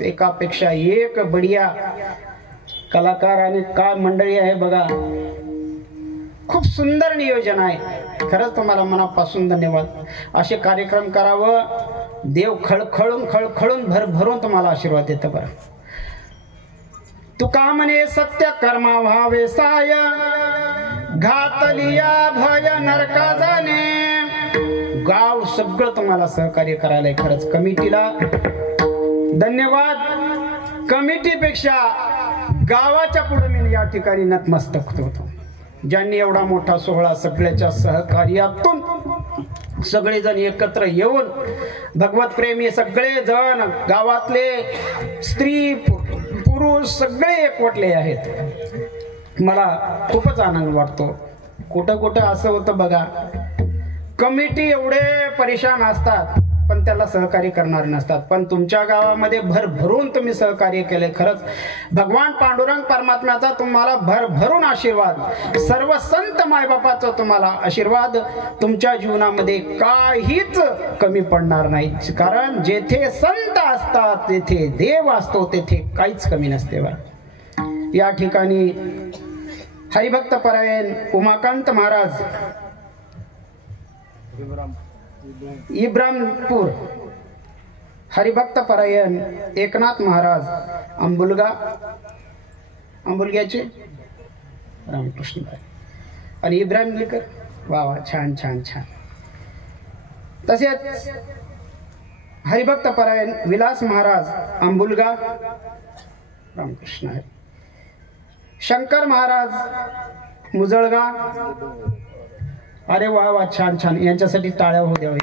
खरंच एकापेक्षा एक बढिया कलाकार आणि काय मंडळी आहे बघा. खूप सुंदर नियोजन आहे. खरंच तुम्हाला मनापासून धन्यवाद. असे कार्यक्रम करावं. देव खळखळून भरभरून तुम्हाला आशीर्वाद देतं. बरं, तुका म्हणे सत्य कर्मा व्हावे साय, घातलिया भय नरका जाणे. गाव सगळं तुम्हाला सहकार्य करायला खरंच कमिटीला धन्यवाद. कमिटीपेक्षा गावाच्या पुढे मी या ठिकाणी नतमस्तक होतो. ज्यांनी एवढा मोठा सोहळा सगळ्याच्या सहकार्यातून सगळेजण एकत्र येऊन भगवत प्रेमी सगळेजण गावातले स्त्री पुरुष सगळे एकवटले आहेत. मला खूपच आनंद वाटतो. कुठं कुठं असं होतं बघा, कमिटी एवढे परेशान असतात पण त्याला सहकार्य करणारे नसतात. पण तुमच्या गावामध्ये भरभरून तुम्ही सहकार्य केले. खरंच भगवान पांडुरंग परमात्म्याचा तुम्हाला भरभरून आशीर्वाद. सर्व संत मायबापाचा तुम्हाला आशीर्वाद. तुमच्या जीवनामध्ये काहीच कमी पडणार नाही. कारण जेथे संत असतात तेथे देव असतो, तेथे काहीच कमी नसते. या ठिकाणी हरिभक्त परायण उमाकांत महाराज इब्राहिमपूर, हरिभक्त परायण एकनाथ महाराज अंबुलग्याचे रामकृष्ण आणि इब्राहिम लिकर. वा वा, छान छान छान. तसेच हरिभक्त परायण विलास महाराज अंबुलगा रामकृष्ण आहे. शंकर महाराज मुजळगा. अरे वा वा, छान छान. यांच्यासाठी टाळ्या होऊ द्यावे.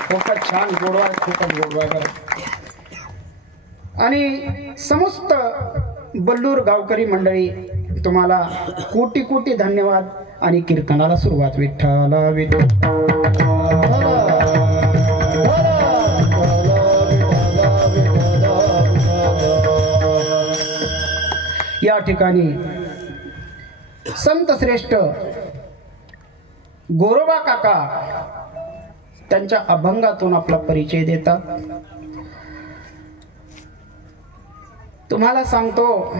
खूपच छान गोडवा, खूपच गोडवा. आणि समस्त बल्लूर गावकरी मंडळी तुम्हाला कोटी कोटी धन्यवाद. आणि कीर्तनाला सुरुवात. विठ्ठल विठ्ठल या ठिकाणी संत श्रेष्ठ गोरोबा काका त्यांच्या अभंगातून आपला परिचय देतात. तुम्हाला सांगतो,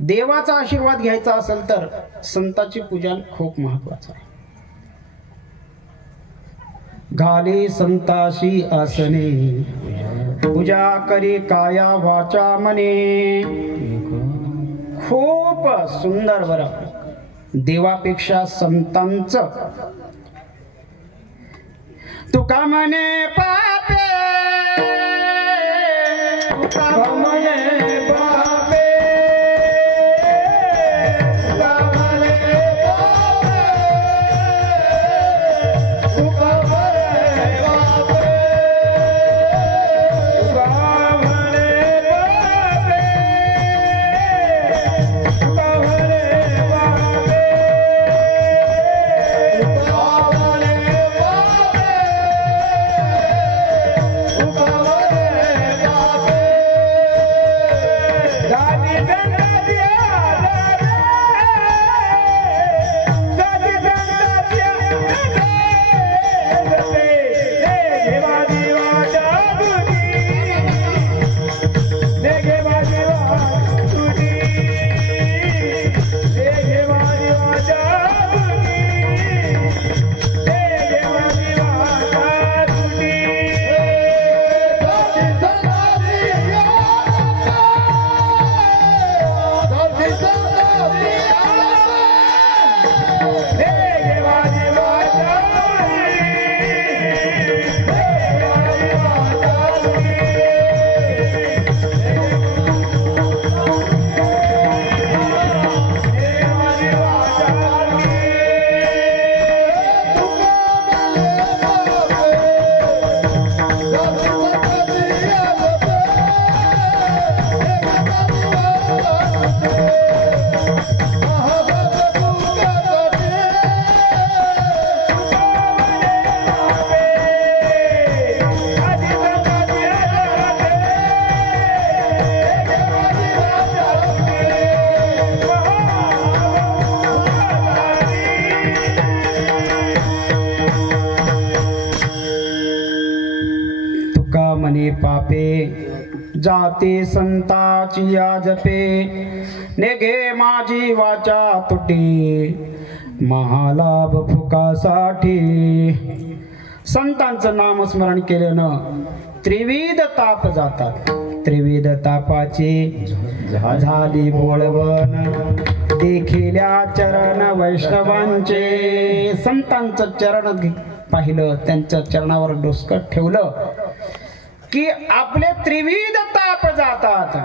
देवाचा आशीर्वाद घ्यायचा असेल तर संताची पूजन खूप महत्वाचं आहे. घाले संताशी आसने, पूजा करी काया वाचा मने. खूप सुंदर. बरं, देवापेक्षा संतांचं. तुका म्हणे पापे, तुका म्हणे पापे, तुका म्हणे पापे, तुका म्हणे पापे, तुका म्हणे पापे, तुका म्हणे पापे. पापे जाते संताची या जपे नेगे माझी वाचा तुटी महालाभ फुकासाठी संतांचं नामस्मरण केल्यानं त्रिविध ताप जातात त्रिविध तापाची झाली बोळवण देखिल्या चरण वैष्णवांचे संतांचं चरण पाहिलं त्यांच्या चरणावर डोसकं ठेवलं की आपले त्रिविध ताप जातात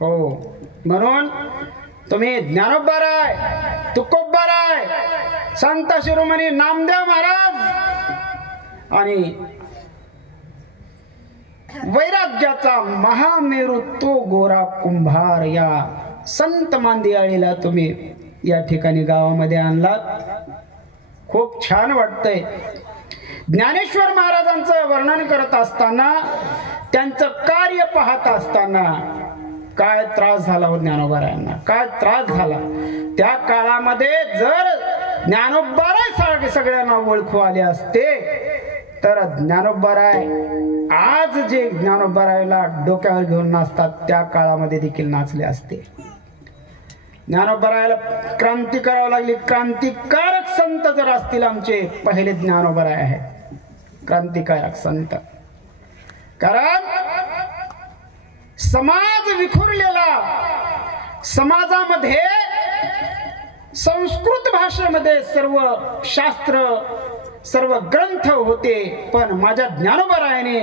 हो म्हणून तुम्ही ज्ञानोबाराय तुकोबाराय संत शिरोमणी नामदेव महाराज आणि वैराग्याचा महामेरू तो गोरा कुंभार या संत मांदियाळीला तुम्ही या ठिकाणी गावामध्ये आणलात खूप छान वाटतंय ज्ञानेश्वर महाराजांचं वर्णन करत असताना त्यांचं कार्य पाहत असताना काय त्रास झाला हो ज्ञानोबारायांना काय त्रास झाला त्या काळामध्ये जर ज्ञानोबाराय सगळ्यांना ओळखू आले असते तर ज्ञानोबाराय आज जे ज्ञानोबारायला डोक्यावर घेऊन नाचतात त्या काळामध्ये देखील नाचले असते ज्ञानोबारायला क्रांती करावी लागली क्रांतिकारक संत जर असतील आमचे पहिले ज्ञानोबाराय आहे क्रांतिकारक संत कारण समाज विखुरलेला समाजामध्ये संस्कृत भाषेमध्ये सर्व शास्त्र सर्व ग्रंथ होते पण माझ्या ज्ञानोबारायाने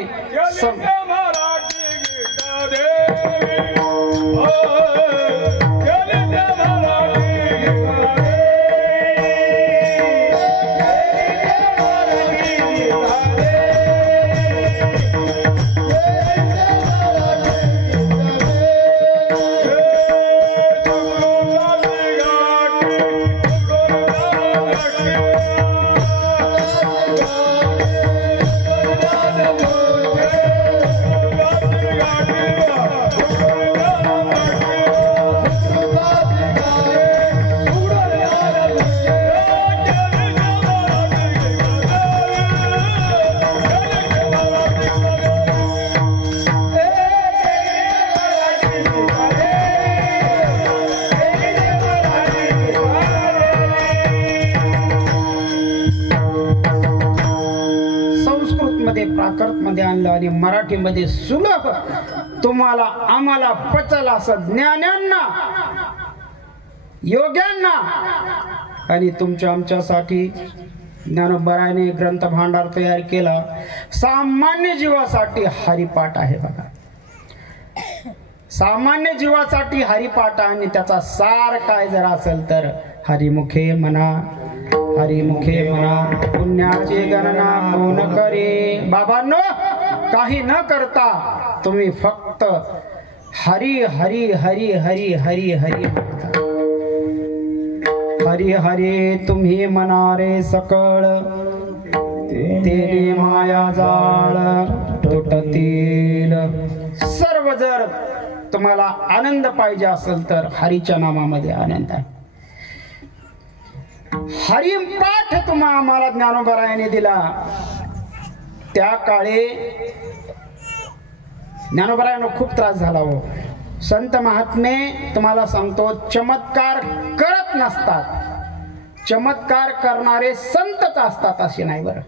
प्राकृतमध्ये आणलं आणि मराठीमध्ये सुलभ तुम्हाला आम्हाला पचल असं ज्ञान्यांना योग्यांना आणि तुमच्या आमच्यासाठी ज्ञानोबारायाने ग्रंथ भांडार तयार केला सामान्य जीवासाठी हरिपाठ आहे बघा सामान्य जीवासाठी हरिपाठ आणि त्याचा सार काय जर असेल तर हरिमुखे म्हणा हरिमुखे म्हणा पुण्याची गणना कोण करे बाबांनो काही न करता तुम्ही फक्त हरी हरी हरी हरी हरी हरी हरी हरी तुम्ही मनारे सकळ तेने माया जाळ तुटतील सर्व जर तुम्हाला आनंद पाहिजे असेल तर हरीच्या नामामध्ये आनंद आहे हरिपाठ तुम्हाला आम्हाला ज्ञानोबारायाने दिला त्या काळी ज्ञानोबारायांना खूप त्रास झाला हो संत महात्मे तुम्हाला सांगतो चमत्कार करत नसतात चमत्कार करणारे संतच असतात असे नाही बरं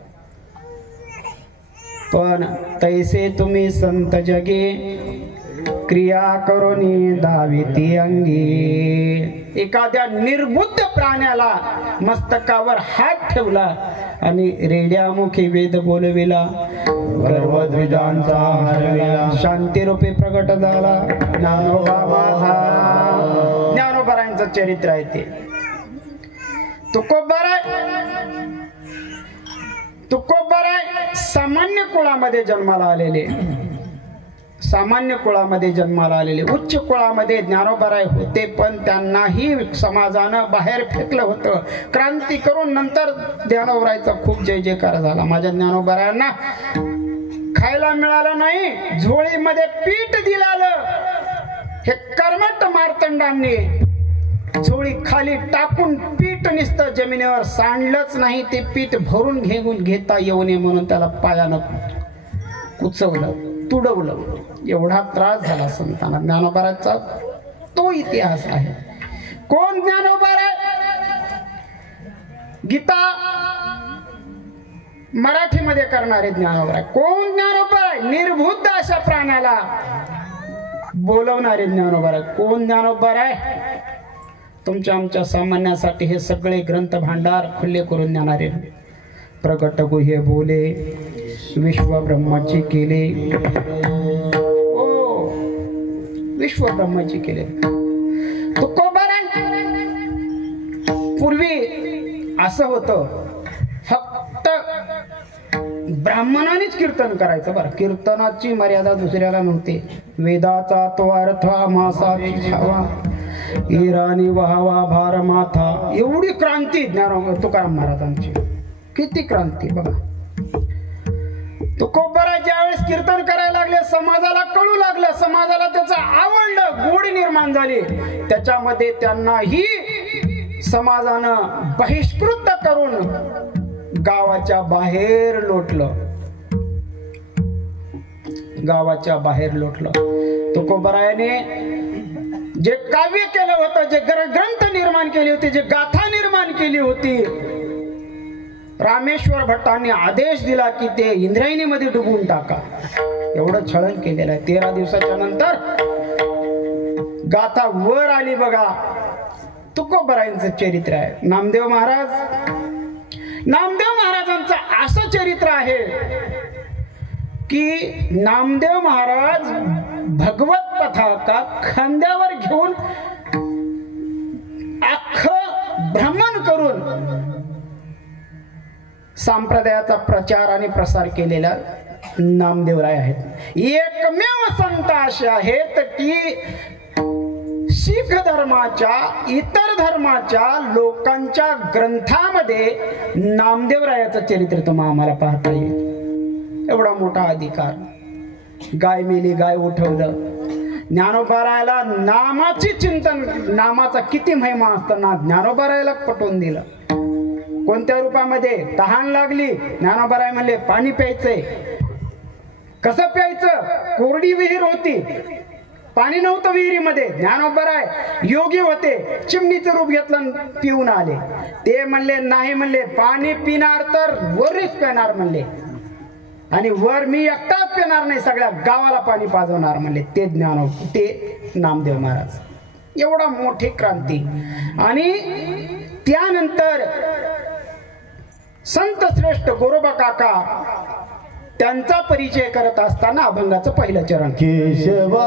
पण तैसे तुम्ही संत जगे क्रिया करोनी दाविती अंगी एखाद्या निर्बुद्ध प्राण्याला मस्तकावर हात ठेवला आणि रेड्यामुखी वेद बोलविला गर्वद्विजांचा हरविला शांतीरूपी प्रगट झाला ज्ञानोबा माझा ज्ञानोबारायांचं चरित्र आहे ते तुकोबाराय सामान्य कुळामध्ये जन्माला आलेले सामान्य कुळामध्ये जन्माला आलेले उच्च कुळामध्ये ज्ञानोबाराय होते पण त्यांनाही समाजानं बाहेर फेकलं होतं क्रांती करून नंतर ज्ञानोबारायचा खूप जय जयकार झाला माझ्या ज्ञानोबारायांना खायला मिळालं नाही झोळीमध्ये पीठ दिलं हे कर्मठ मार्तंडांनी झोळी खाली टाकून पीठ नुसतं जमिनीवर सांडलंच नाही ते पीठ भरून घेता येऊ नये म्हणून त्याला पायानं कुचवलं तुडवलं एवढा त्रास झाला संतांना. ज्ञानोबाराचा तो इतिहास आहे. कोण ज्ञानोबा आहे? गीता मराठीमध्ये करणारे ज्ञानोबा आहे. कोण ज्ञानोबा आहे? निर्बुद्ध अशा प्राण्याला बोलवणारे ज्ञानोबा आहे. कोण ज्ञानोबा आहे? तुमच्या आमच्या सामान्यासाठी हे सगळे ग्रंथ भांडार खुले करून देणारे. प्रगट गुह्य बोले विश्व ब्रह्माची केले. ओ विश्व ब्रह्माची केले. पूर्वी असं होतं, फक्त ब्राह्मणानेच कीर्तन करायचं. बरं, कीर्तनाची मर्यादा दुसऱ्याला नव्हती. वेदाचा तो अर्थ मासाची छावा इराणी व्हावा भार माथा. एवढी क्रांती तुकाराम महाराजांची. किती क्रांती बघा. तुकोबरा ज्यावेळेस कीर्तन करायला लागले, समाजाला कळू लागलं, समाजाला त्याचं आवडलं, गोडी निर्माण झाली. त्याच्यामध्ये त्यांनाही समाजानं बहिष्कृत करून गावाच्या बाहेर लोटलं. गावाच्या बाहेर लोटलं. तुकोबरायाने जे काव्य केलं होतं, जे ग्रंथ निर्माण केले होते, जे गाथा निर्माण केली होती, रामेश्वर भट्टांनी आदेश दिला की ते इंद्रायणीमध्ये डुबवून टाका. एवढं छळन केलेलं आहे. 13 दिवसाच्या नंतर गाथा वर आली. बघा, तुकोबरायांचं चरित्र आहे. नामदेव महाराजांचं असं चरित्र आहे की नामदेव महाराज भगवत पताका खांद्यावर घेऊन अख्खं भ्रमण करून संप्रदायाचा प्रचार आणि प्रसार केलेला नामदेवराय आहेत. एकमेव संत असे आहेत की शीख धर्माच्या, इतर धर्माच्या लोकांच्या ग्रंथामध्ये नामदेवरायाचं चरित्र तुम्हाला आम्हाला पाहता येईल. एवढा मोठा अधिकार. गाय मेली, गाय उठवलं. ज्ञानोबारायाला नामाची चिंतन, नामाचा किती महिमा असताना ज्ञानोबारायाला पटवून दिलं. कोणत्या रूपामध्ये? तहान लागली, ज्ञानोबाराय म्हणले पाणी प्यायचंय. कसं प्यायचं? कोरडी विहीर होती, पाणी नव्हतं विहिरीमध्ये. ज्ञानोबाराय योगी होते, चिमणीचं रूप घेतलं, पिऊन आले. ते म्हणले नाही, म्हणले पाणी पिणार तर वरच पिणार म्हणले, आणि वर मी एकटाच पिणार नाही, सगळ्या गावाला पाणी पाजवणार म्हणले. ते नामदेव महाराज. एवढा मोठी क्रांती. आणि त्यानंतर संत श्रेष्ठ गोरोबा काका त्यांचा परिचय करत असताना अभंगाचं पहिलं चरण. केशवाचे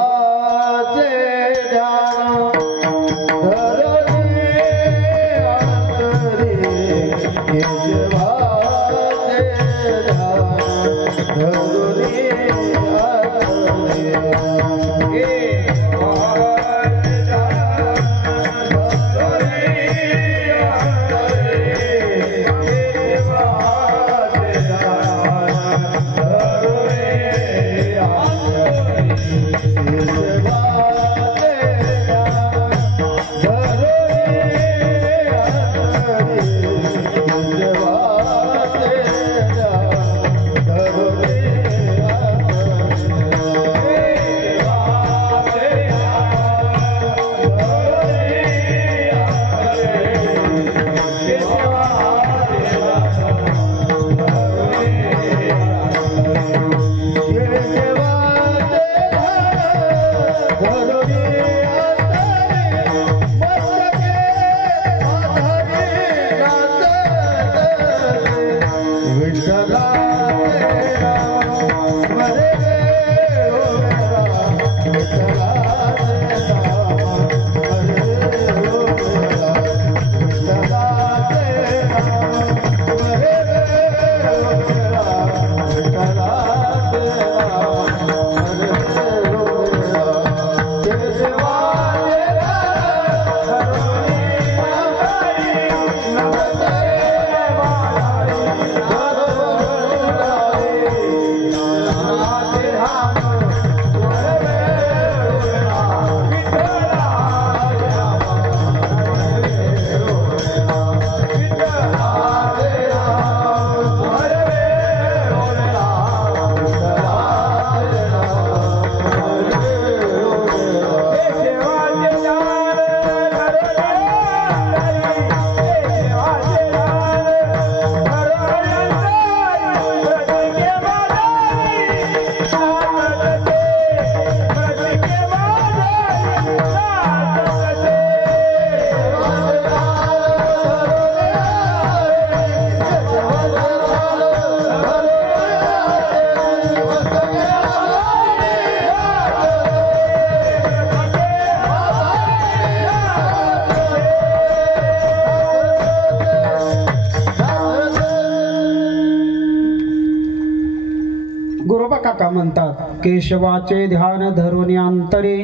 काका म्हणतात, केशवाचे ध्यान धरून अंतरे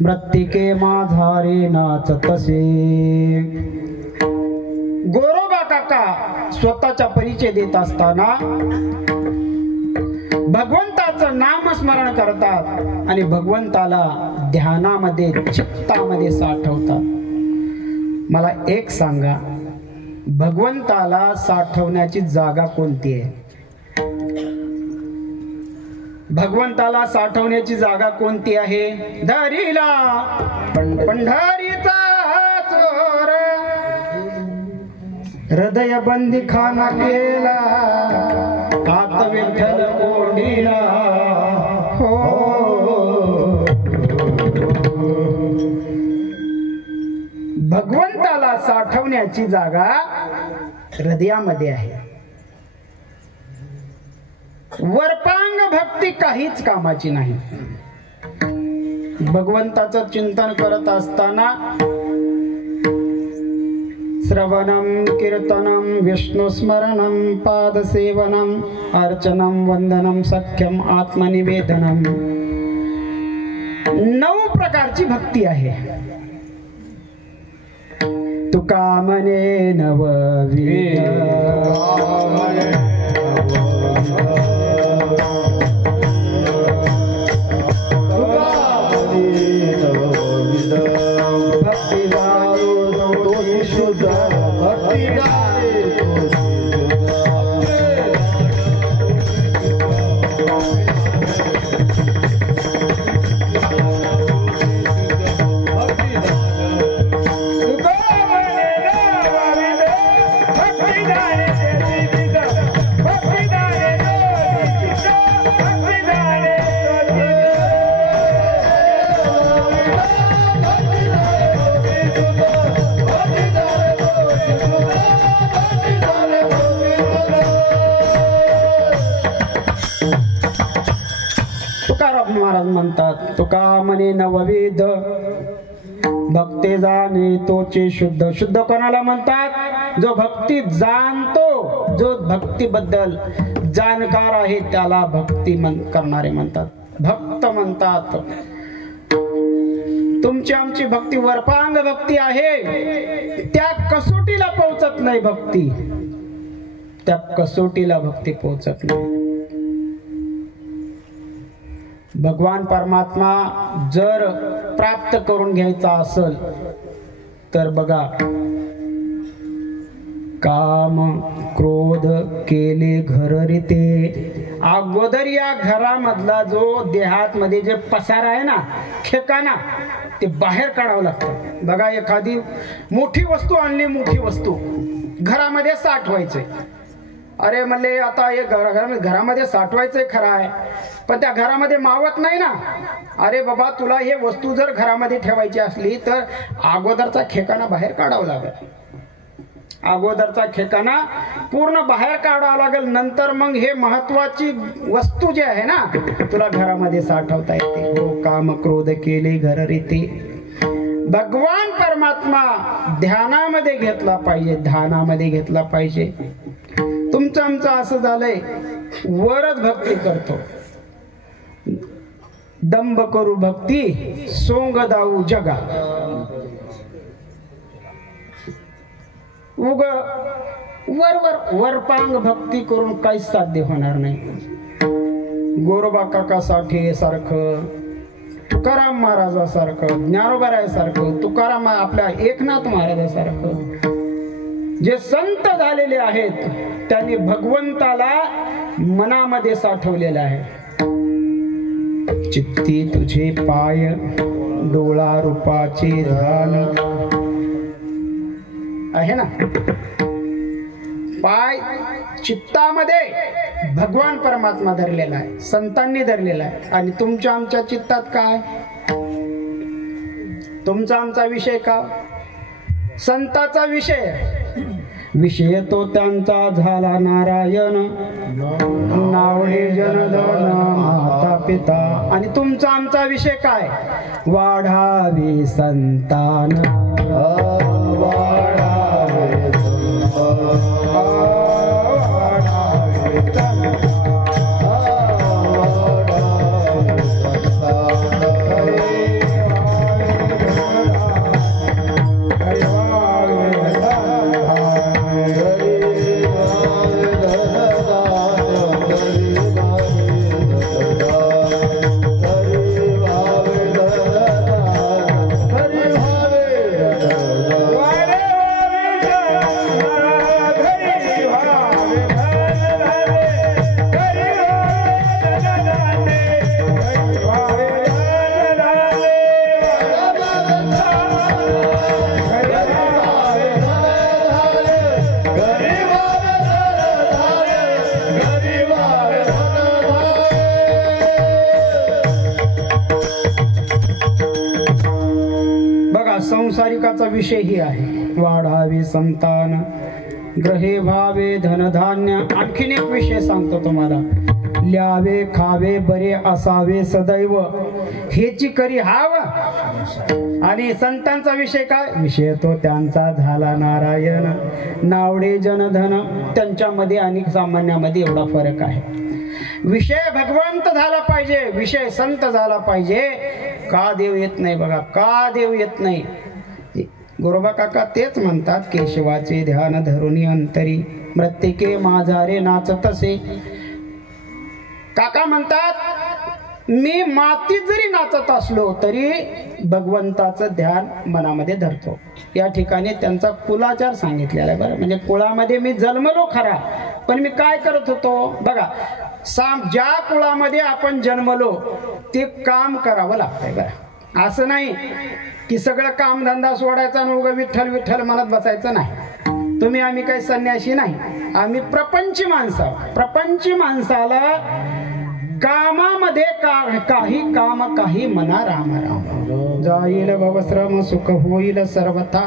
मृत्तिके माझारे नाच तसे. गोरोबा काका स्वतःचा परिचय देत असताना भगवंताचं नामस्मरण करतात आणि भगवंताला ध्यानामध्ये चित्तामध्ये साठवतात. मला एक सांगा, भगवंताला साठवण्याची जागा कोणती आहे? भगवंताला साठवण्याची जागा कोणती आहे? धरीला पंढरीचा चोर हृदय बंदी खाना केला, आत विठ्ठल कोंडीला हो. भगवंताला साठवण्याची जागा हृदयामध्ये आहे. वरपांग भक्ती काहीच कामाची नाही. भगवंताचं चिंतन करत असताना श्रवणम कीर्तनम विष्णुस्मरणम पादसेवनम अर्चनम वंदनम सख्यम आत्मनिवेदनम 9 प्रकारची भक्ती आहे. तुका म्हणे नवविध महाराज म्हणतात, तुका म्हणे नवविध भक्ती जाणे तोचे शुद्ध. शुद्ध कोणाला म्हणतात? जो भक्ती जाणतो, जो भक्तीबद्दल जाणकार आहे त्याला भक्ती करणारे म्हणतात, भक्त म्हणतात. तुमची आमची भक्ती वरपांग भक्ती आहे, त्या कसोटीला पोहोचत नाही भक्ती, त्या कसोटीला भक्ती पोहोचत नाही. भगवान परमात्मा जर प्राप्त करून घ्यायचा असेल तर बघा, काम क्रोध केले घर रीते. अगोदर या घरामधला जो देहात मध्ये जे पसार आहे ना, खेकाना, ते बाहेर काढावं लागतं. बघा, एखादी मोठी वस्तू आणली, मोठी वस्तू घरामध्ये साठवायचे. अरे म्हणले आता हे घरामध्ये साठवायचंय खरं आहे, पण त्या घरामध्ये मावत नाही ना. अरे बाबा, तुला हे वस्तू जर घरामध्ये ठेवायची असली तर अगोदरचा खेकाना बाहेर काढावा लागेल. अगोदरचा खेकाना पूर्ण बाहेर काढावा लागेल, नंतर मग हे महत्वाची वस्तू जी आहे ना तुला घरामध्ये साठवता येते. हो, काम क्रोध केले घर रीती. भगवान परमात्मा ध्यानामध्ये घेतला पाहिजे, ध्यानामध्ये घेतला पाहिजे. तुमचं आमचं असं झालंय, वरच भक्ती करतो, दंभ करू भक्ती सोंग दाऊ जगा. उग वरपांग भक्ती करून काहीच साध्य होणार नाही. गोरोबा काका साठे सारखं, तुकाराम महाराजासारखं, ज्ञानोबा सारखं, तुकाराम आपल्या एकनाथ महाराजासारखं जे संत झालेले आहेत त्यांनी भगवंताला मनामध्ये साठवलेलं आहे. चित्ती तुझे पाय डोळा रूपाचे ध्यान आहे ना. पाय चित्तामध्ये भगवान परमात्मा धरलेला आहे, संतांनी धरलेला आहे. आणि तुमच्या आमच्या चित्तात काय? तुमचा आमचा विषय का? संताचा विषय. विषय तो त्यांचा झाला नारायण, नावडे जनधन माता पिता. आणि तुमचा आमचा विषय काय? वाढावे संतान, वाढावे विषयही आहे. वाढावे संतान, ग्रहे भावे धनधान्य. आणखीन एक विषय सांगतो तुम्हाला. ल्यावे खावे बरे असावे सदैव, हेची करी हाव. आणि संतांचा विषय काय? विषय तो त्यांचा झाला नारायण, नावडे जनधन. त्यांच्यामध्ये आणि सामान्यामध्ये एवढा फरक आहे. विषय भगवंत झाला पाहिजे, विषय संत झाला पाहिजे. का देव येत नाही बघा, का देव येत नाही. गोरोबा काका तेच म्हणतात, केशवाचे ध्यान धरुनी अंतरी, मृत्तिके माझारे नाचतसे. काका म्हणतात मी मातीत जरी नाचत असलो तरी भगवंताचं ध्यान मनामध्ये धरतो. या ठिकाणी त्यांचा कुलाचार सांगितलेला आहे बरं. म्हणजे कुळामध्ये मी जन्मलो खरा, पण मी काय करत होतो बघा. ज्या कुळामध्ये आपण जन्मलो ते काम करावं लागतंय बरं. असं नाही की सगळं कामधंदा सोडायचा आणि उगा विठ्ठल विठ्ठल म्हणत बसायचं नाही. तुम्ही आम्ही काही संन्यासी नाही, आम्ही प्रपंची माणसं. प्रपंची माणसाला कामामध्ये काही काम काही मना राम राम. जाईल भवश्रम सुख होईल सर्वथा.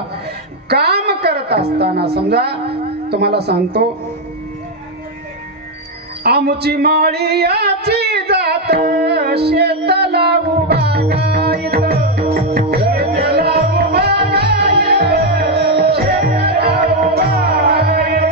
काम करत असताना समजा तुम्हाला सांगतो, आमुची माळी याची जात शेतला उभागायत, शेतला उभागायत, शेतला उभागायत.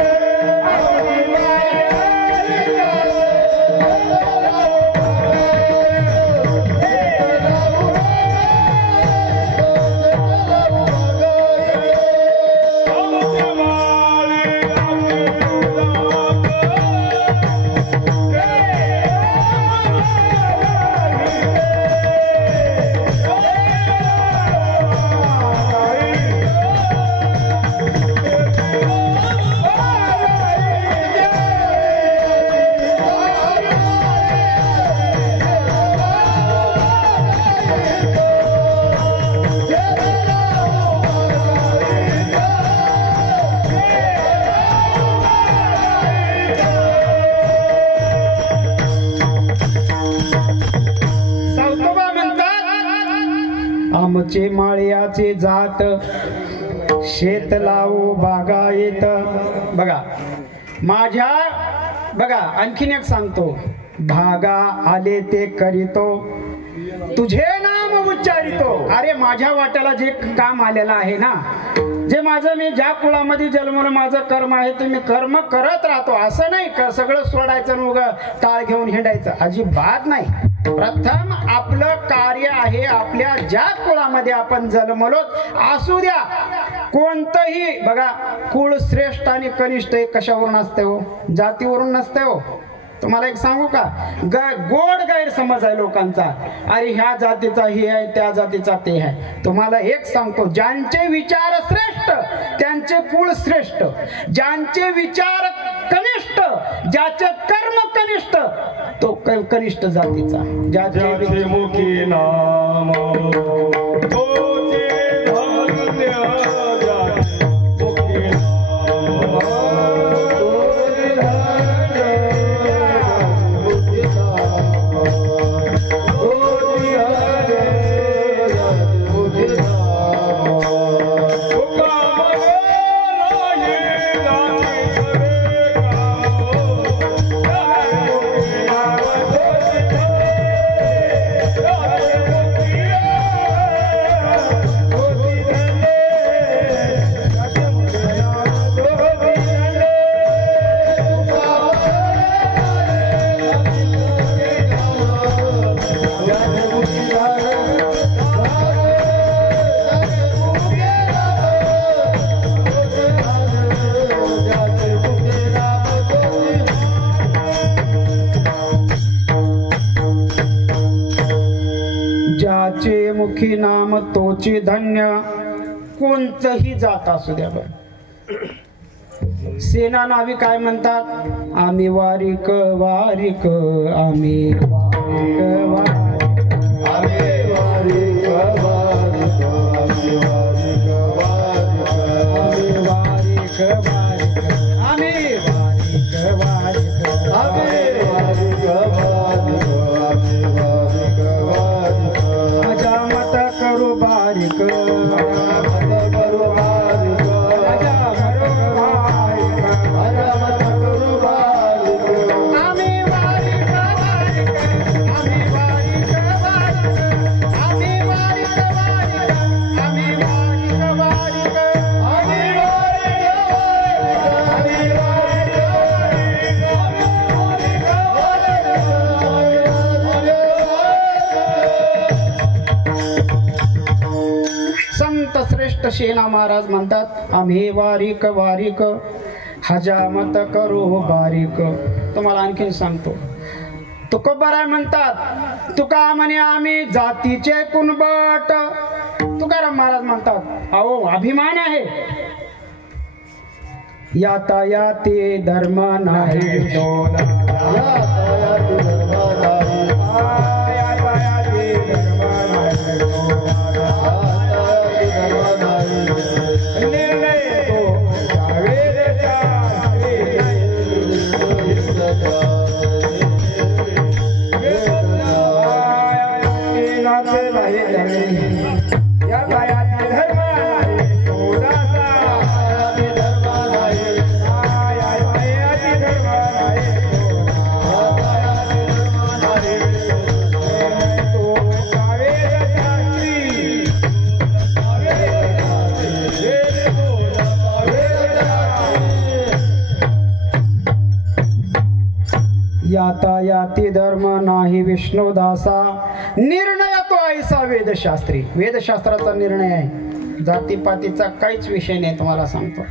आमचे माळ्याचे जात शेत लावू बागायत. बघा माझ्या बघा आणखीन एक सांगतो, भागा आले ते करीतो, तुझे नाम उच्चारितो. अरे माझ्या वाट्याला जे काम आलेलं आहे ना, जे माझं मी ज्या कुळामध्ये जन्मलो माझं कर्म आहे ते मी कर्म करत राहतो. असं नाही सगळं सोडायचं आणि उगा टाळ घेऊन हिंडायचं, अजिबात नाही. प्रथम आपलं कार्य आहे, आपल्या ज्या कुळामध्ये आपण जन्मलो असू द्या कोणतंही. बघा कुळ श्रेष्ठ आणि कनिष्ठ हे कशावरून असते हो? जातीवरून नसते हो. तुम्हाला एक सांगू का, गोड गैरसमज आहे लोकांचा. अरे ह्या जातीचा हे आहे, त्या जातीचा ते आहे. तुम्हाला एक सांगतो, ज्यांचे विचार श्रेष्ठ त्यांचे कुळ श्रेष्ठ, ज्यांचे विचार कनिष्ठ ज्याचे कर्म कनिष्ठ तो कनिष्ठ जातीचा. ज्याचे मुखी नाम मुखी नाम तोची धन्य. कोणतंही जात असू द्या बरं. सेना नावी काय म्हणतात? आम्ही वारिक वारिक, आम्ही वारिक वारिक, आम्ही वारिक वारिक, आम्ही वारिक वारिक, आम्ही वारिक वारिक, आम्ही वारिक वारिक, आम्ही वारिक वारिक. माझ्या मत करू बारीक, मत करू सेना महाराज म्हणतात आम्ही वारीक वारीक हजामत करू बारीक. तुम्हाला आणखीन सांगतो तुकोबाराय म्हणतात तुका म्हणे आम्ही जातीचे कुणबट. तुकाराम महाराज म्हणतात अहो अभिमान आहे. यातायाती धर्म नाही यातायाती धर्म नाही विष्णुदासा. निर्णय तो ऐसा वेदशास्त्री. वेदशास्त्राचा निर्णय आहे. जातीपातीचा काहीच विषय नाही. तुम्हाला सांगतो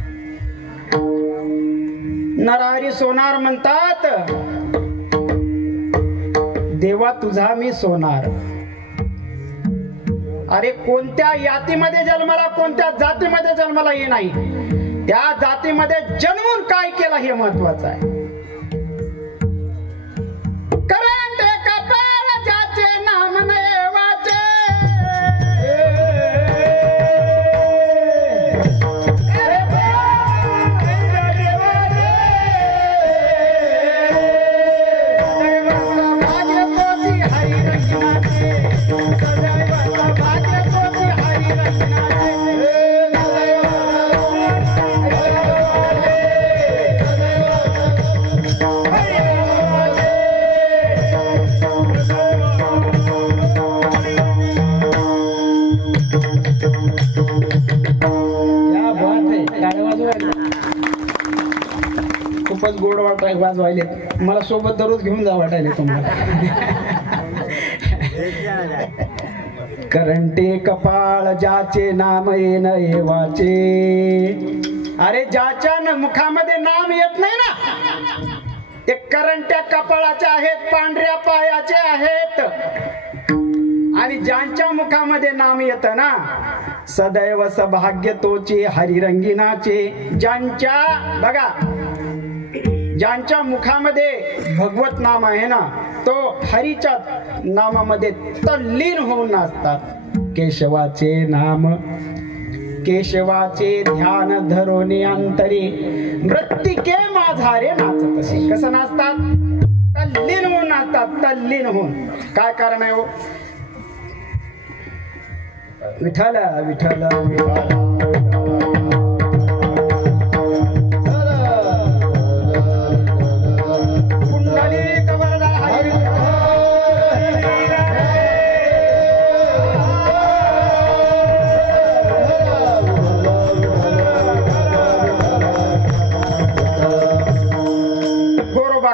नरहरी सोनार म्हणतात देवा तुझा मी सोनार. अरे कोणत्या यातीमध्ये जन्माला कोणत्या जातीमध्ये जन्माला ये नाही, त्या जातीमध्ये जन्मून काय केला हे महत्वाचं आहे. खूपच गोड वाजवायले. मला सोबत दररोज घेऊन जा वाटायले तुम्हाला. करंटे कपाळ ज्याचे नाम येन येवाचे. अरे ज्याच्या मुखामध्ये नाम येत नाही ना ते करंट्या कपाळाचे आहेत, पांढऱ्या पायाचे आहेत. आणि ज्यांच्या मुखामध्ये नाम येत ना सदैव सौभाग्य तोचे हरिरंगिनाचे. ज्यांच्या बघा ज्यांच्या मुखामध्ये भगवत नाम आहे ना तो हरीच्या नामामध्ये तल्लीन होऊन नाचतात. केशवाचे नाम केशवाचे ध्यान धरोने अंतरी मृत्तिके माझारे नाचत असे. कसं नाचतात? तल्लीन होऊन नाचतात. तल्लीन होऊन. काय कारण आहे हो? विठ्ठल विठ्ठल विठ्ठल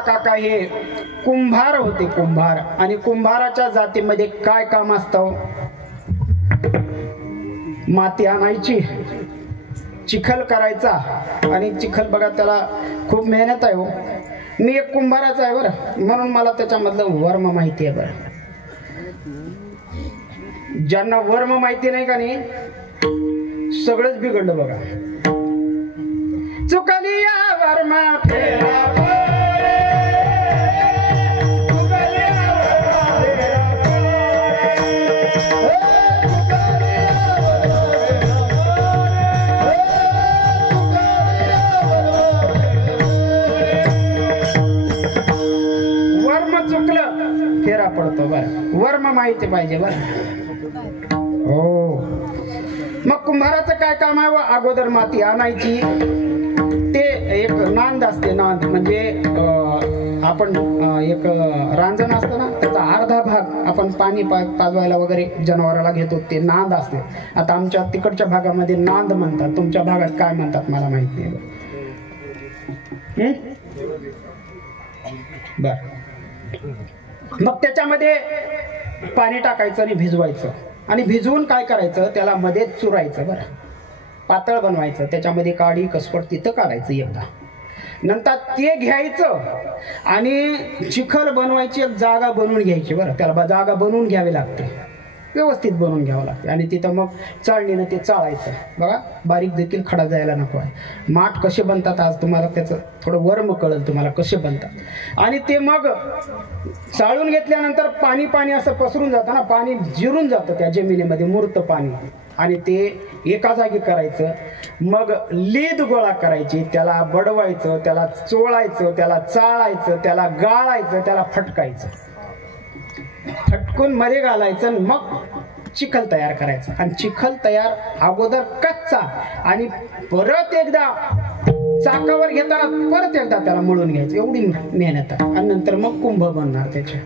काका हे कुंभार होते. कुंभार. आणि कुंभाराच्या जातीमध्ये काय काम असतं? माती आणायची, चिखल करायचा. आणि चिखल बघा त्याला खूप मेहनत आहे हो. मी एक कुंभाराचा आहे बरं, म्हणून मला त्याच्यामधलं वर्म माहिती आहे बरं. ज्यांना वर्म माहिती नाही का नाही सगळंच बिघडलं बघा. चुकली या वर्मा फेरा फेरा पडतो बरं. वर्म माहिती पाहिजे बरं. हो. मग कुंभाराचं काय काम आहे? अगोदर माती आणायची. ते एक नांद असते. नांद म्हणजे आपण एक रांजण असतं ना त्याचा अर्धा भाग आपण पाणी पाजवायला वगैरे जनावराला घेतो ते नांद असते. आता आमच्या तिकडच्या भागामध्ये नांद म्हणतात. तुमच्या भागात काय म्हणतात मला माहित नाही बर. मग त्याच्यामध्ये पाणी टाकायचं आणि भिजवायचं. आणि भिजवून काय करायचं त्याला मध्ये चुरायचं बरं. पातळ बनवायचं, त्याच्यामध्ये काडी कसपट तिथं काढायचं एकदा. नंतर ते घ्यायचं आणि चिखल बनवायची एक जागा बनवून घ्यायची. बरं, त्याला जागा बनवून घ्यावी लागते, व्यवस्थित बनवून घ्यावं लागते. आणि तिथं मग चाळणीनं ते चाळायचं. बघा, बारीक देखील खडा जायला नको आहे. माठ कसे बनतात आज तुम्हाला त्याचं थोडं वर्म कळेल तुम्हाला कसे बनतात. आणि ते मग चाळून घेतल्यानंतर पाणी पाणी असं पसरून जातं ना, पाणी जिरून जातं त्या जमिनीमध्ये, मूर्त पाणी. आणि ते एका जागी करायचं. मग लीद गोळा करायची, त्याला बडवायचं, त्याला चोळायचं, त्याला चाळायचं, त्याला गाळायचं, त्याला फटकायचं. फटकून मध्ये घालायचं, मग चिखल तयार करायचं. आणि चिखल तयार अगोदर कच्चा आणि परत एकदा चाकावर घेताना परत एकदा त्याला मळून घ्यायचं. एवढी मेहनत आहे. आणि नंतर मग कुंभ बनणार त्याच्या.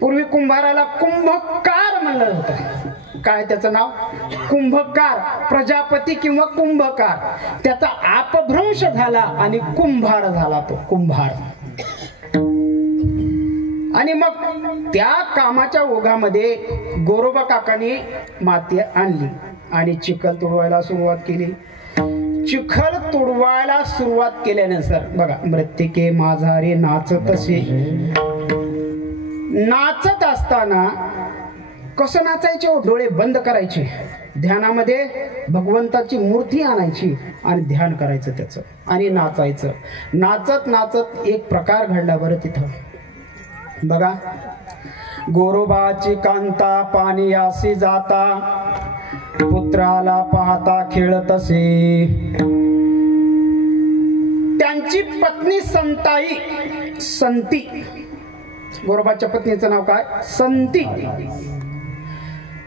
पूर्वी कुंभाराला कुंभकार म्हणलं होतं. काय त्याचं नाव? कुंभकार, प्रजापती किंवा कुंभकार. त्याचा अपभ्रंश झाला आणि कुंभार झाला तो, कुंभार. आणि मग त्या कामाच्या ओघामध्ये गोरोबा काकाने माती आणली आणि चिखल तुडवायला सुरुवात केली. चिखल तुडवायला सुरुवात केल्यानंतर बघा, मृत्तिके माझारे नाचतसे. नाचत असताना कसं नाचायचे? डोळे बंद करायचे, ध्यानामध्ये भगवंताची मूर्ती आणायची आणि ध्यान करायचं त्याचं आणि नाचायचं. नाचत नाचत एक प्रकार घडला बरं तिथं. बघा, गोरोबाची कांता पाणीयासी जाता, पुत्राला पाहता खेळत असे. त्यांची पत्नी संताई, संती, गोरोबाच्या पत्नीचं नाव काय? संती.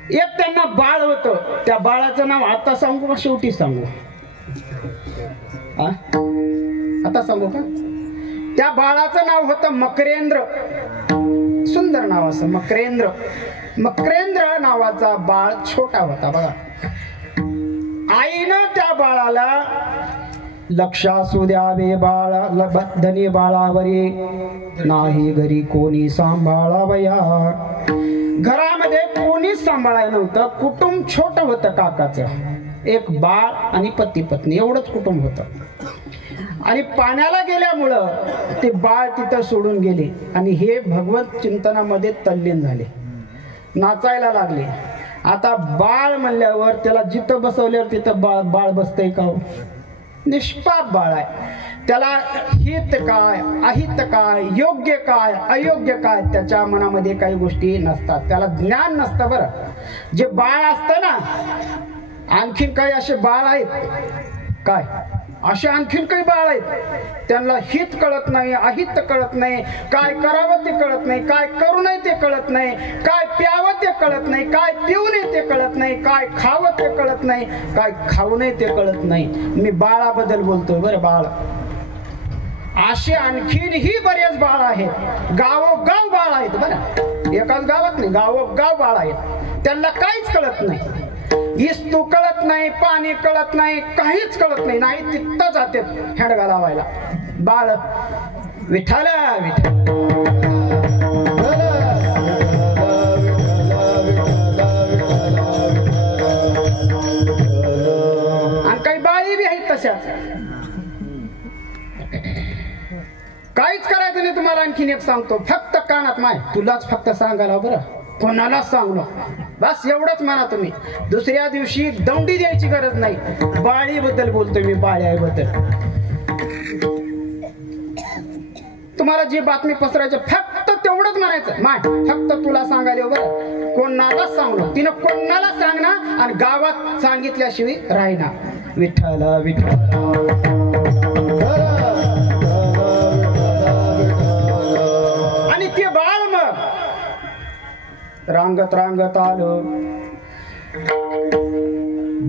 एक त्यांना बाळ होतं. त्या बाळाचं नाव आता सांगू का शेवटी सांगू? आता सांगू का? त्या बाळाचं नाव होतं मकरेंद्र. सुंदर नाव असं, मकरेंद्र. मकरेंद्र नावाचा बाळ छोटा होता. बघा, आईनं त्या बाळाला लक्ष असू द्यावे बाळा, धनी बाळावरी नाही घरी कोणी सांभाळावया. घरामध्ये कोणीच सांभाळायला नव्हतं. कुटुंब छोटं होतं काकाचं. एक बाळ आणि पती पत्नी एवढंच कुटुंब होतं. आणि पाण्याला गेल्यामुळं ते बाळ तिथं सोडून गेले आणि हे भगवत चिंतनामध्ये तल्लीन झाले, नाचायला लागले. आता बाळ म्हणल्यावर त्याला जिथं बसवल्यावर तिथं बाळ बसतंय का? निष्पाप बाळ आहे. त्याला हित काय, अहित काय, योग्य काय, अयोग्य काय, त्याच्या मनामध्ये काही गोष्टी नसतात. त्याला ज्ञान नसतं. बरं, जे बाळ असतं ना, आणखीन काही असे बाळ आहेत काय, असे आणखीन काही बाळ आहेत, त्यांना हित कळत नाही, अहित कळत नाही, काय करावं ते कळत नाही, काय करू नये ते कळत नाही, काय प्यावं ते कळत नाही, काय पिऊ नये ते कळत नाही, काय खावं ते कळत नाही, काय खाऊ नये ते कळत नाही. मी बाळाबद्दल बोलतोय बरं. बाळ असे आणखीनही बरेच बाळ आहेत. गावोगाव बाळ आहेत. बरं, एकाच गावात नाही, गावोगाव बाळ आहेत. त्यांना काहीच कळत नाही. इस्तू कळत नाही, पाणी कळत नाही, काहीच कळत नाही. नाही तिथं जाते हेडगा लावायला बाळ. विठ्ठल विठ्ठल. आणि काही बाळी बी आहेत तशाच. काहीच करायचं नाही तुम्हाला. आणखीन एक सांगतो, फक्त कानात माय, तुलाच फक्त सांगायला, बरं, कोणालाच सांगलो, बस एवढंच म्हणा तुम्ही. दुसऱ्या दिवशी दंडी द्यायची गरज नाही. बाळीबद्दल बोलतोय मी, बाळ्याबद्दल. तुम्हाला जी बातमी पसरायची फक्त तेवढंच म्हणायचं, माय फक्त तुला सांगायला, बरं, कोणालाच सांगलो. तिनं कोणाला सांगणार आणि गावात सांगितल्याशिवाय राहीना. विठ्ठल विठ्ठल. आणि ते बाळ मग रांगत रांगत आलं.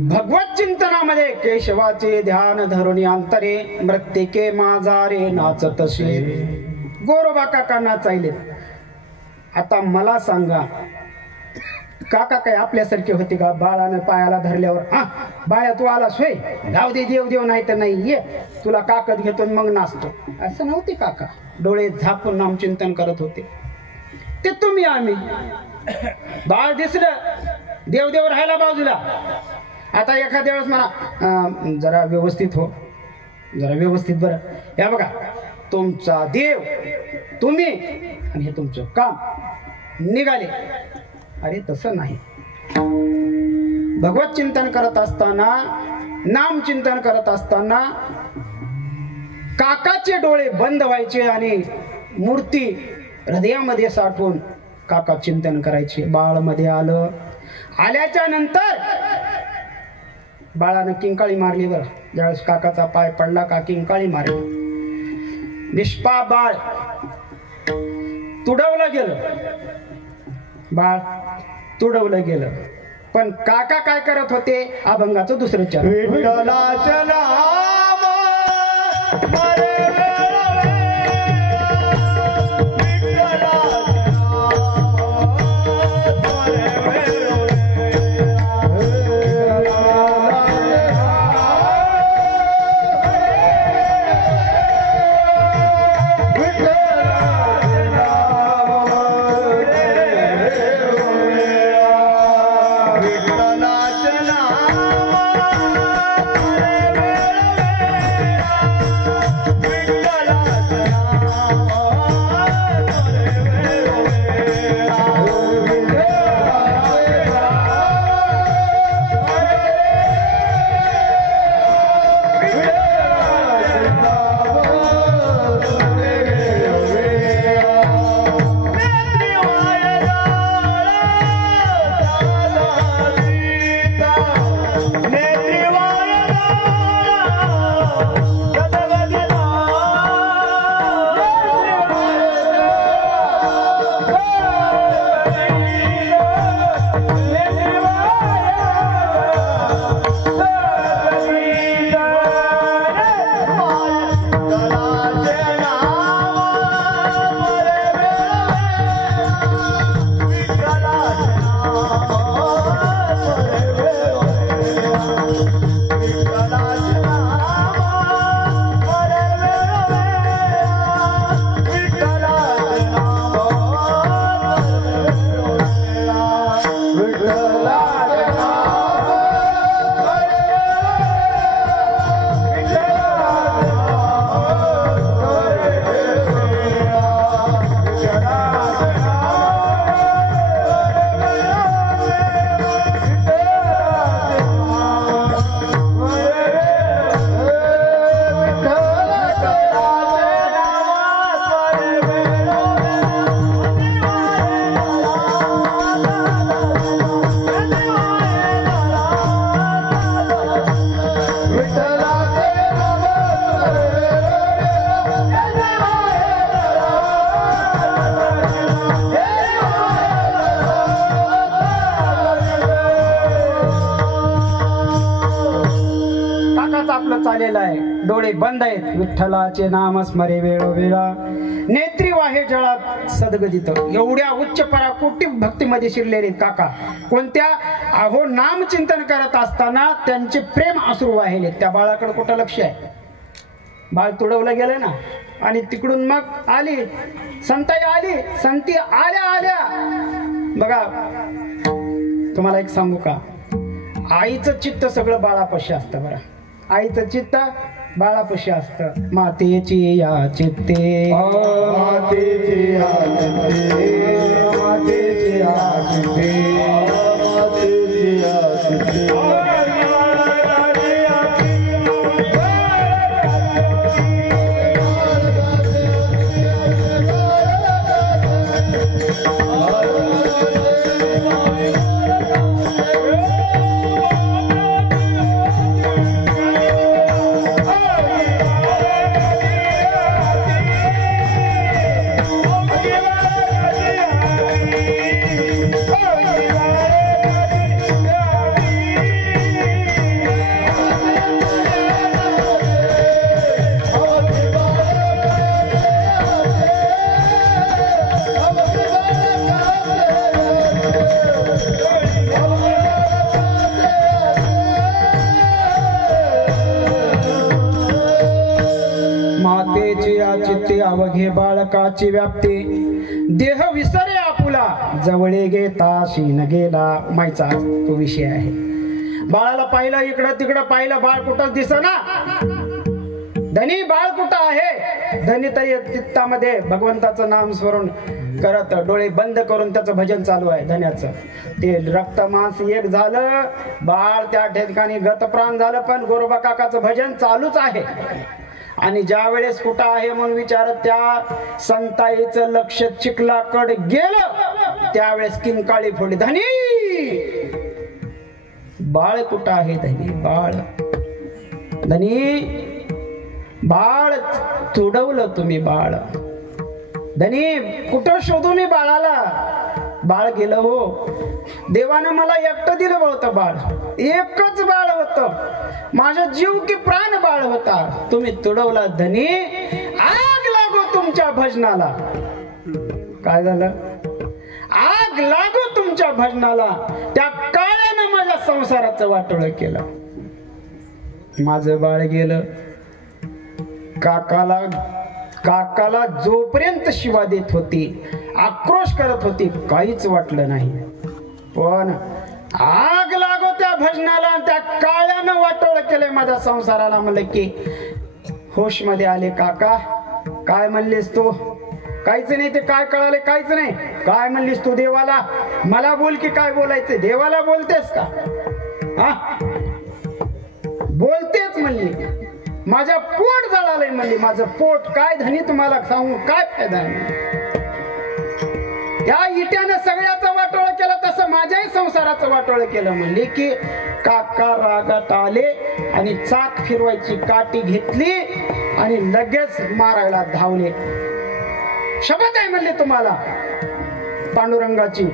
भगवत चिंतनामध्ये केशवाचे ध्यान धरुणी अंतरे मृत्तिके माझारे नाचतसे. गोरोबा काका नाचायले. आता मला सांगा, काका काय आपल्यासारखे होते का? बाळानं पायाला धरल्यावर हा बाळा तू आलास होय, जाऊ दे, देव देव नाही तर नाही, ये तुला काकत घेतो मग नाचतो, असं नव्हते काका. डोळे झापून नामचिंतन करत होते. ते तुम्ही आम्ही. बाळ दिसलं, देवदेव राहायला बाजूला. आता एखाद्या वेळेस म्हणा जरा व्यवस्थित हो, जरा व्यवस्थित. बरं या बघा, तुमचा देव तुम्ही आणि हे तुमचं काम निघाले. अरे तसं नाही. भगवत चिंतन करत असताना, नाम चिंतन करत असताना काकाचे डोळे बंद व्हायचे आणि मूर्ती हृदयामध्ये साठवून काका चिंतन करायचे. बाळ मध्ये आलं. आल्याच्या नंतर बाळानं किंकाळी मारली. बरं ज्यावेळेस काकाचा पाय पडला का किंकाळी मारली. निष्पा बाळ तुडवलं गेलं. बाळ तुडवलं गेलं. पण काका काय करत होते? अभंगाचं दुसरं चरण. विठ्ठलाचं नाम मरे चालेला आहे. डोळे बंद आहेत. विठ्ठलाचे नाम स्मरे वेळोवेळा. नेत्री वाहे जळात सद्गदित. एवढ्या उच्च पराकोटी भक्तीमध्ये शिरलेले काका कोणत्या अहो नाम चिंतन करत असताना त्यांचे प्रेम अश्रू वाहिले. त्या बाळाकडे कुठं लक्ष आहे? बाळ तुडवलं गेलं ना. आणि तिकडून मग आली संताई. आली संती आल्या आल्या. बघा तुम्हाला एक सांगू का, आईचं चित्त सगळं बाळापाशी असतं. बरं आईचं चित्त बाळापाशी असतं. मातेची या चित्ते, मातेची या चित्ते, मातेची या चित्ते, मातेची या चित्ते. चित्ते अवघे बाळकाची व्याप्ती. देह विसरे आपुला जवळे घेता शीन गेला. मायचा तो विषय आहे. बाळाला पाहिलं, इकडं तिकडं पाहिलं, बाळ कुठंच दिसेना. धनी बाळ कुठं आहे? धनी तरी चित्तामध्ये भगवंताचं नाम स्मरण करत डोळे बंद करून त्याचं भजन चालू आहे धन्याचं. ते रक्त मांस एक झालं, बाळ त्या ठिकाणी गतप्राण झालं, पण गोरोबा काकाचं भजन चालूच आहे. आणि ज्या वेळेस कुठं आहे म्हणून विचारत त्या संताईचं लक्ष चिखलाकडे गेलं, त्यावेळेस किंकाळी फोडली. धनी बाळ कुठं आहे? धनी बाळ, धनी बाळ तुडवलं तुम्ही बाळ. धनी कुठं शोधू मी बाळाला? बाळ गेलं हो. देवानं मला एकटं दिलं होतं बाळ, एकच बाळ होतं, माझा जीव की प्राण बाळ होता. तुम्ही तुडवला धनी. आग लागो तुमच्या भजनाला. काय झालं? आग लागो तुमच्या भजनाला. त्या काळ्यानं माझ्या संसाराचं वाटोळं केलं. माझं बाळ गेलं. काकाला जोपर्यंत शिवा देत होती, आक्रोश करत होती, काहीच वाटलं नाही. पण आग लागो त्या भजनाला. त्या काळ्यानं वाटोळं केलंय माझ्या संसाराला. म्हणलं की होश मध्ये आले. काका काय म्हणलीस तू? काहीच नाही. ते काय कळाले? काहीच नाही. काय म्हणलीस तू देवाला? मला बोल की काय बोलायचं. देवाला बोलतेस का? हा बोलतेच म्हणली. माझा पोट जळालंय म्हणली. माझं पोट काय धनी तुम्हाला सांगू काय फायदा आहे? या इट्यानं सगळ्याचं वाटोळं केलं, तसं माझ्याही संसाराचं वाटोळं केलं. म्हणली की काका रागात आले आणि चाक फिरवायची काठी घेतली आणि लगेच मारायला धावले. शपथ आहे म्हणले तुम्हाला पांडुरंगाची,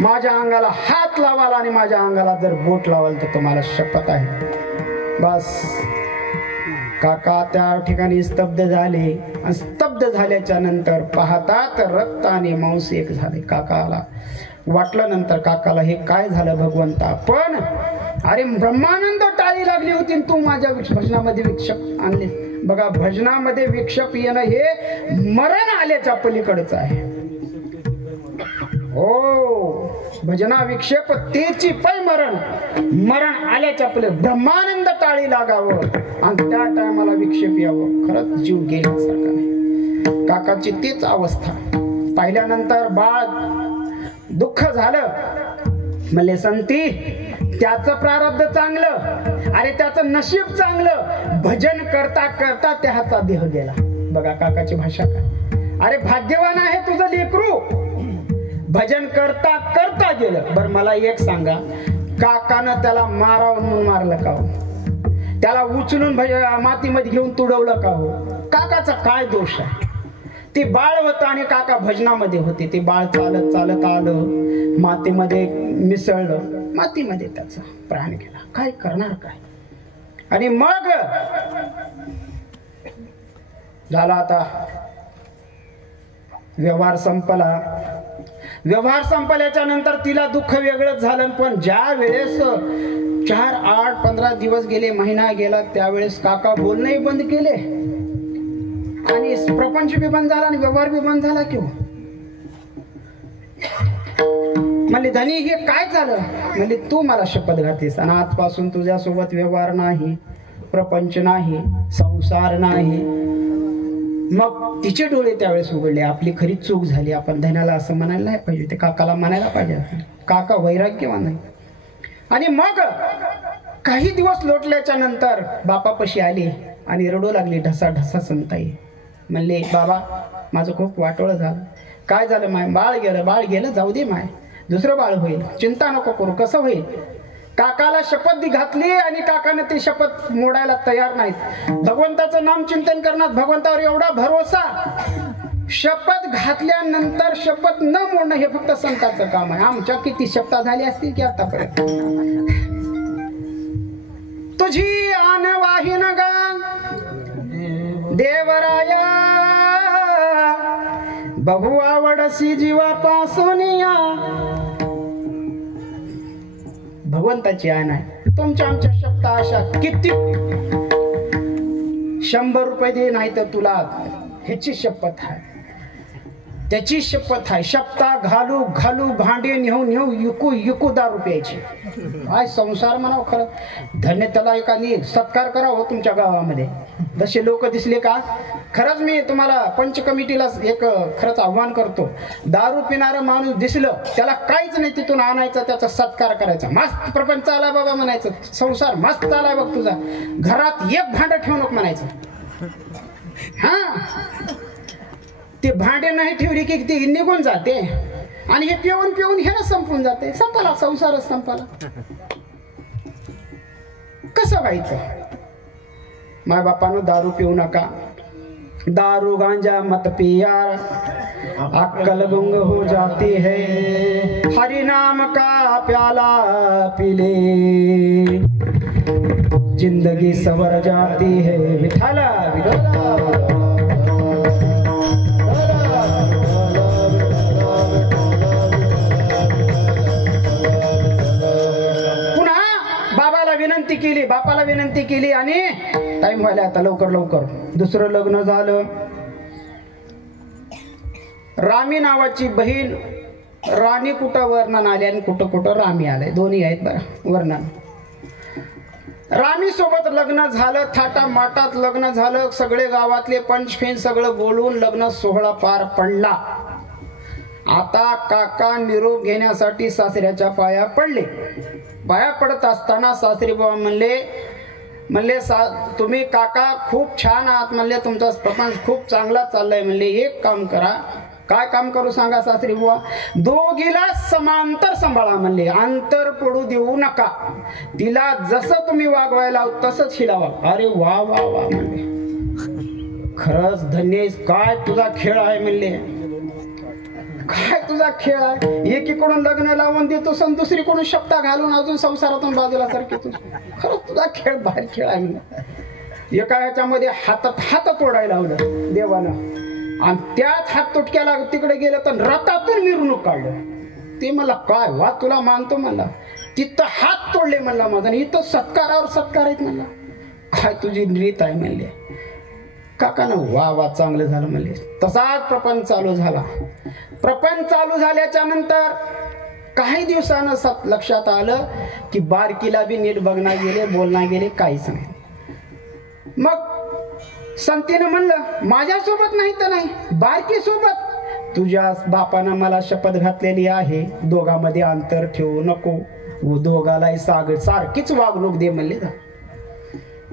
माझ्या अंगाला हात लावाल आणि माझ्या अंगाला जर बोट लावाल तर तुम्हाला शपथ आहे. बस काका त्या ठिकाणी स्तब्ध झाले. आणि स्तब्ध झाल्याच्या नंतर पाहतात रक्त आणि मांस एक झाले. काकाला वाटलं नंतर काकाला हे काय झालं भगवंता. पण अरे ब्रह्मानंद टाळी लागली होती, तू माझ्या भजनामध्ये विक्षेप आणले. बघा भजनामध्ये विक्षेप येणं हे मरण आल्याच्या पलीकडचं आहे. हो भजना विक्षेप तेची पै मरण आल्याच्या पहिले ब्रह्मानंद टाळी लागावं आणि त्या टायमाला विक्षेप यावं. खरंच जीव गेल्यासारखा नाही. काकाची तीच अवस्था पाहिल्यानंतर बाळ दुःख झालं. म्हणले संती त्याचं प्रारब्ध चांगलं, अरे त्याचं नशीब चांगलं. भजन करता करता त्या हाचा देह गेला. बघा काकाची भाषा काय. अरे भाग्यवान आहे तुझं लेकरू, भजन करता करता गेलं. बर मला एक सांगा, काकानं त्याला मारावून मारलं का हो? त्याला उचलून मातीमध्ये घेऊन तुडवलं का हो? काकाचा काय दोष आहे? ते बाळ होतं आणि काका भजनामध्ये होते. ते बाळ चालत चालत आलं, मातीमध्ये मिसळलं, मातीमध्ये त्याचा प्राण गेला. काय करणार काय? आणि मग झाला आता व्यवहार संपला. व्यवहार संपल्याच्या नंतर तिला दुःख वेगळंच झालं. पण ज्या वेळेस 4, 8, 15 दिवस गेले, महिना गेला, त्यावेळेस काका बोलणंही बंद केले आणि प्रपंच बी बंद झाला आणि व्यवहार बी बंद झाला. किंवा म्हणले धनी हे काय झालं? म्हणजे तू मला शपथ घातलीस आणि आजपासून तुझ्यासोबत व्यवहार नाही, प्रपंच नाही, संसार नाही. मग तिचे डोळे त्यावेळेस उघडले. आपली खरी चूक झाली. आपण धन्याला असं म्हणायला नाही पाहिजे, ते काकाला म्हणायला पाहिजे. काका वैराग्यवान नाही. आणि मग काही दिवस लोटल्याच्या नंतर बापापाशी आली आणि रडू लागली ढसा ढसा संताई. म्हणले बाबा माझं खूप वाटोळं झालं. काय झालं माय? बाळ गेलं जाऊ दे माय, दुसरं बाळ होईल, चिंता नको करू. कसं होईल? काकाला शपथ घातली आणि काकाने ती शपथ मोडायला तयार नाहीत. भगवंताचं नाम चिंतन करण्यात भगवंतावर एवढा भरोसा. शपथ घातल्यानंतर शपथ न मोडणं हे फक्त संतांचं काम आहे. आमच्या किती शपथा झाली असतील की आतापर्यंत. तुझी आन वाहिन गा देवराया, बहु आवडसी जीवापासून या. भगवंताची आण आहे. तुमच्या आमच्या शब्द अशा किती 100 रुपये दे नाही तर तुला ह्याची शपथ आहे. त्याची शपथ आहे, शपथा घालू घालू भांडे नेऊ नेऊ इकू इकू दारू प्यायची. काय संसार म्हणावं खरं. धन्य त्याला एकाने सत्कार करावा तुमच्या गावामध्ये. जसे लोक दिसले का. खरंच मी तुम्हाला पंच कमिटीला एक खरंच आव्हान करतो, दारू पिणारं माणूस दिसलं त्याला काहीच नाही तिथून आणायचं, त्याचा सत्कार करायचा. मस्त प्रपंच आला बाबा म्हणायचं, संसार मस्त आलाय बघ तुझा, घरात एक भांड ठेवू नको म्हणायचं. हा ते भांडे नाही ठेवली की ते निघून जाते आणि हे पिऊन पिऊन हे संपून जाते. संपाला संसारच संपाला. कसं व्हायचं. माय बापानं दारू पिऊ नका, दारू गांजा मत पिया, अक्कल गुंग हो जाती है, हरि नाम का प्याला पीले, जिंदगी सवर जाती है. विठाला विठोला. बापाला विनंती केली आणि टाइम व्हायला आता, लवकर लवकर. दुसरं लग्न झालं. रामी नावाची बहीण, राणी कुठं वर्णन आले आणि कुठं कुठं रामी आले, दोन्ही आहेत बरं वर्णन. रामी सोबत लग्न झालं, थाटा माटात लग्न झालं, सगळे गावातले पंचफेन सगळं बोलून लग्न सोहळा पार पडला. आता काका निरोप घेण्यासाठी सासऱ्याच्या पाया पडले. पाया पडत असताना सासरी बाबा म्हणले तुम्ही काका खूप छान आहात म्हणले, तुमचा प्रपंच खूप चांगला चाललाय म्हणले. एक काम करा. काय काम करू सांगा सासरी बुवा. दोघीला समांतर सांभाळा म्हणले, अंतर पडू देऊ नका. तिला जसं तुम्ही वागवायला तसंच हिला वाग. अरे वा वा वा म्हणले, खरंच धन्य, काय तुझा खेळ आहे म्हणले, काय तुझा खेळ आहे. एकीकडून लग्न लावून देतो आणि दुसरीकडून शब्दा घालून अजून संसारातून बाजूला सारखी. तू खरंच तुझा खेळ भारी खेळ आहे म्हणलं. एका ह्याच्यामध्ये हातात हात तोडायला लावलं देवानं आणि त्याच हात तुटक्याला तिकडे गेलं तर रथातून मिरवणूक काढलं. ते मला काय वा तुला मानतो म्हणला, तिथं हात तोडले म्हणला माझा, इथं सत्कारावर सत्कार आहेत म्हणला. काय तुझी रीत आहे म्हणले. काकानं वा वा चांगलं झालं म्हणले. तसाच प्रपंच चालू झाला. प्रपंच चालू झाल्याच्या नंतर काही दिवसानं लक्षात आलं की बारकीला बी नीट बघणार गेले, बोलणार गेले, काहीच नाही. मग संतीनं म्हणलं माझ्यासोबत नाही तर नाही, बारकी सोबत. तुझ्या बापानं मला शपथ घातलेली आहे, दोघांमध्ये अंतर ठेवू नको, दोघालाही सारखीच वागणूक दे म्हणले.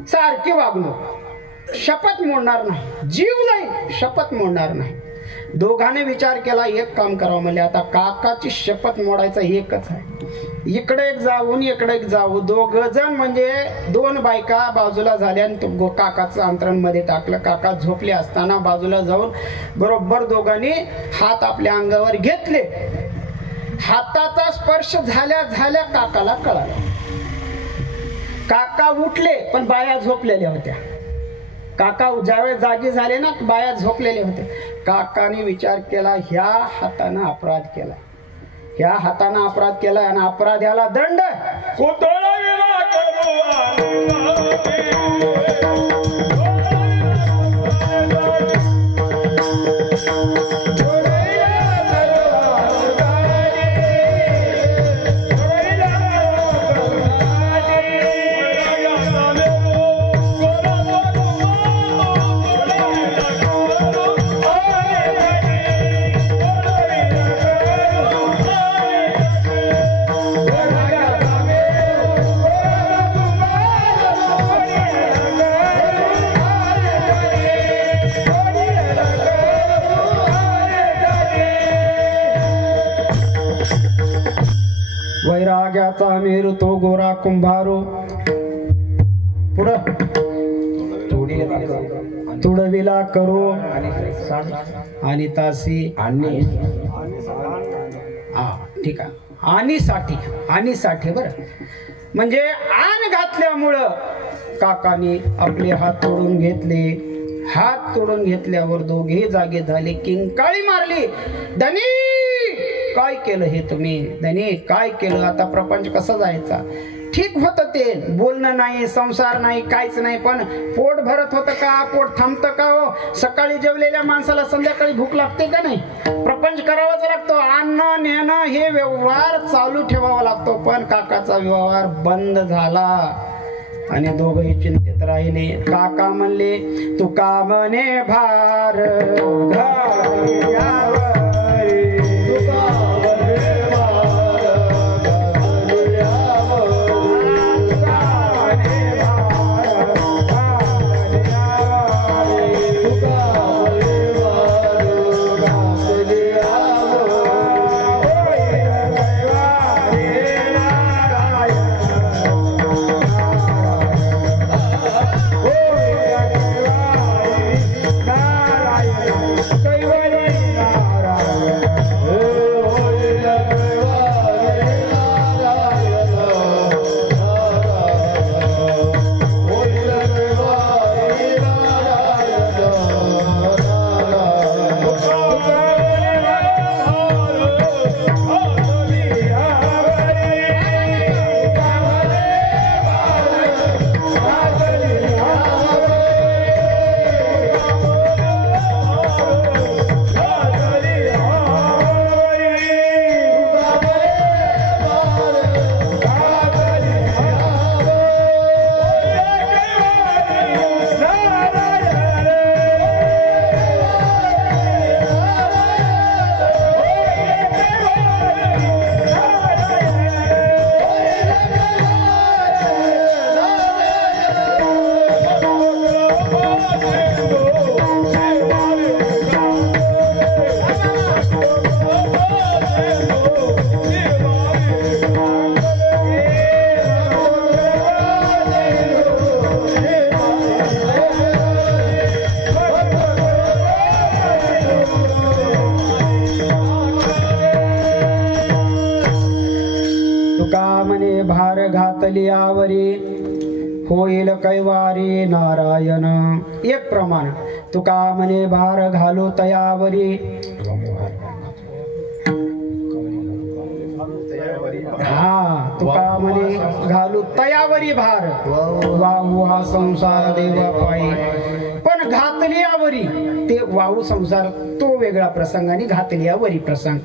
सारखी वागणूक, शपथ मोडणार नाही, जीव जाईल, शपथ मोडणार नाही. दोघांनी विचार केला एक काम करावं म्हणले, आता काकाची शपथ मोडायचा एकच आहे. इकडे एक जाऊन इकडे एक जाऊ, दोघ जण म्हणजे दोन बायका बाजूला झाल्या आणि काकाचं अंतरण मध्ये टाकलं. काका झोपले असताना बाजूला जाऊन बरोबर दोघांनी हात आपल्या अंगावर घेतले. हाताचा स्पर्श झाल्या झाल्या काकाला कळालं. काका उठले पण बाया झोपलेल्या होत्या. काका ज्यावेळेस जागी झाले ना, बाया झोपलेले होते. काकाने विचार केला ह्या हाताने अपराध केला, ह्या हाताने अपराध केला आणि अपराध्याला दंड. वैराग्याचा मेरू तो गोरा कुंभारो, पुढं तुडविला करो आणि तासी आणि ठीक आहे, आणि साठी बरं. म्हणजे आण घातल्यामुळं काकाने आपले हात तोडून घेतले. हात तोडून घेतल्यावर दोघे जागे झाले. किंकाळी मारली, धनी काय केलं हे तुम्ही, धनी काय केलं, आता प्रपंच कसा जायचा. ठीक होतं ते, बोलणं नाही, संसार नाही, काहीच नाही, पण पोट भरत होतं का, पोट थांबतं का हो. सकाळी जेवलेल्या माणसाला संध्याकाळी भूक लागते का नाही. प्रपंच करावाच लागतो. आणणं नेणं हे व्यवहार चालू ठेवावा लागतो. पण काकाचा व्यवहार बंद झाला आणि दोघंही चिंतेत राहिले. काका म्हणले तुका मने भार भार घातली आवरी होईल कैवारी नारायण. एक प्रमाण तुका म्हणे भार घालू तयावरी. हा तुका म्हणे घालू तयावरी भार वाहू हा संसार देवा पायी. पण घातलियावरी ते वाहू संसार तो वेगळा प्रसंग आणि घातलियावरी प्रसंग.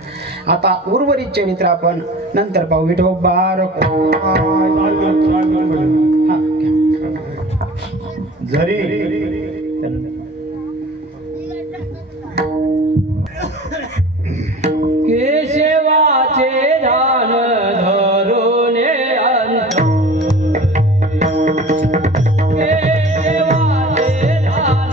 आता उर्वरित चरित्र आपण नंतर पाहू. विठोबार जरी केशवाचे ध्यान धरून अंत केशवाचे ध्यान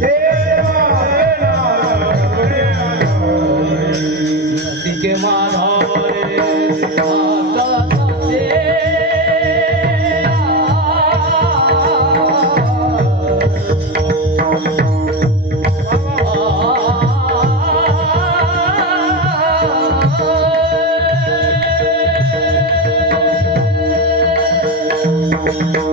हे Oh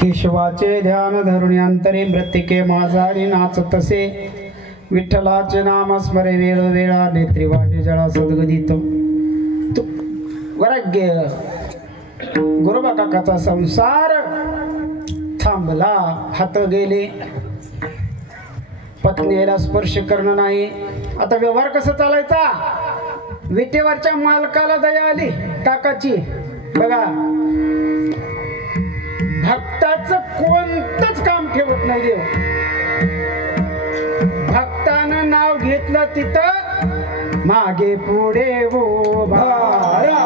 केशवाचे ध्यान धरुणी अंतरे मृत्तिके माझारी नाचतसे विठ्ठलाचे नाम स्मरे वेळ वेळा नेत्री वाहे जळा सद्गदित वैराग्य गुरुबा काकाचा संसार थांबला हात गेले पत्नीला स्पर्श करणं नाही आता व्यवहार कसा चालायचा विटेवरच्या मालकाला दया आली काकाची बघा भक्ताचं कोणतंच काम ठेवत नाही देव भक्तानं नाव घेतलं तिथं मागे पुढे वो भारा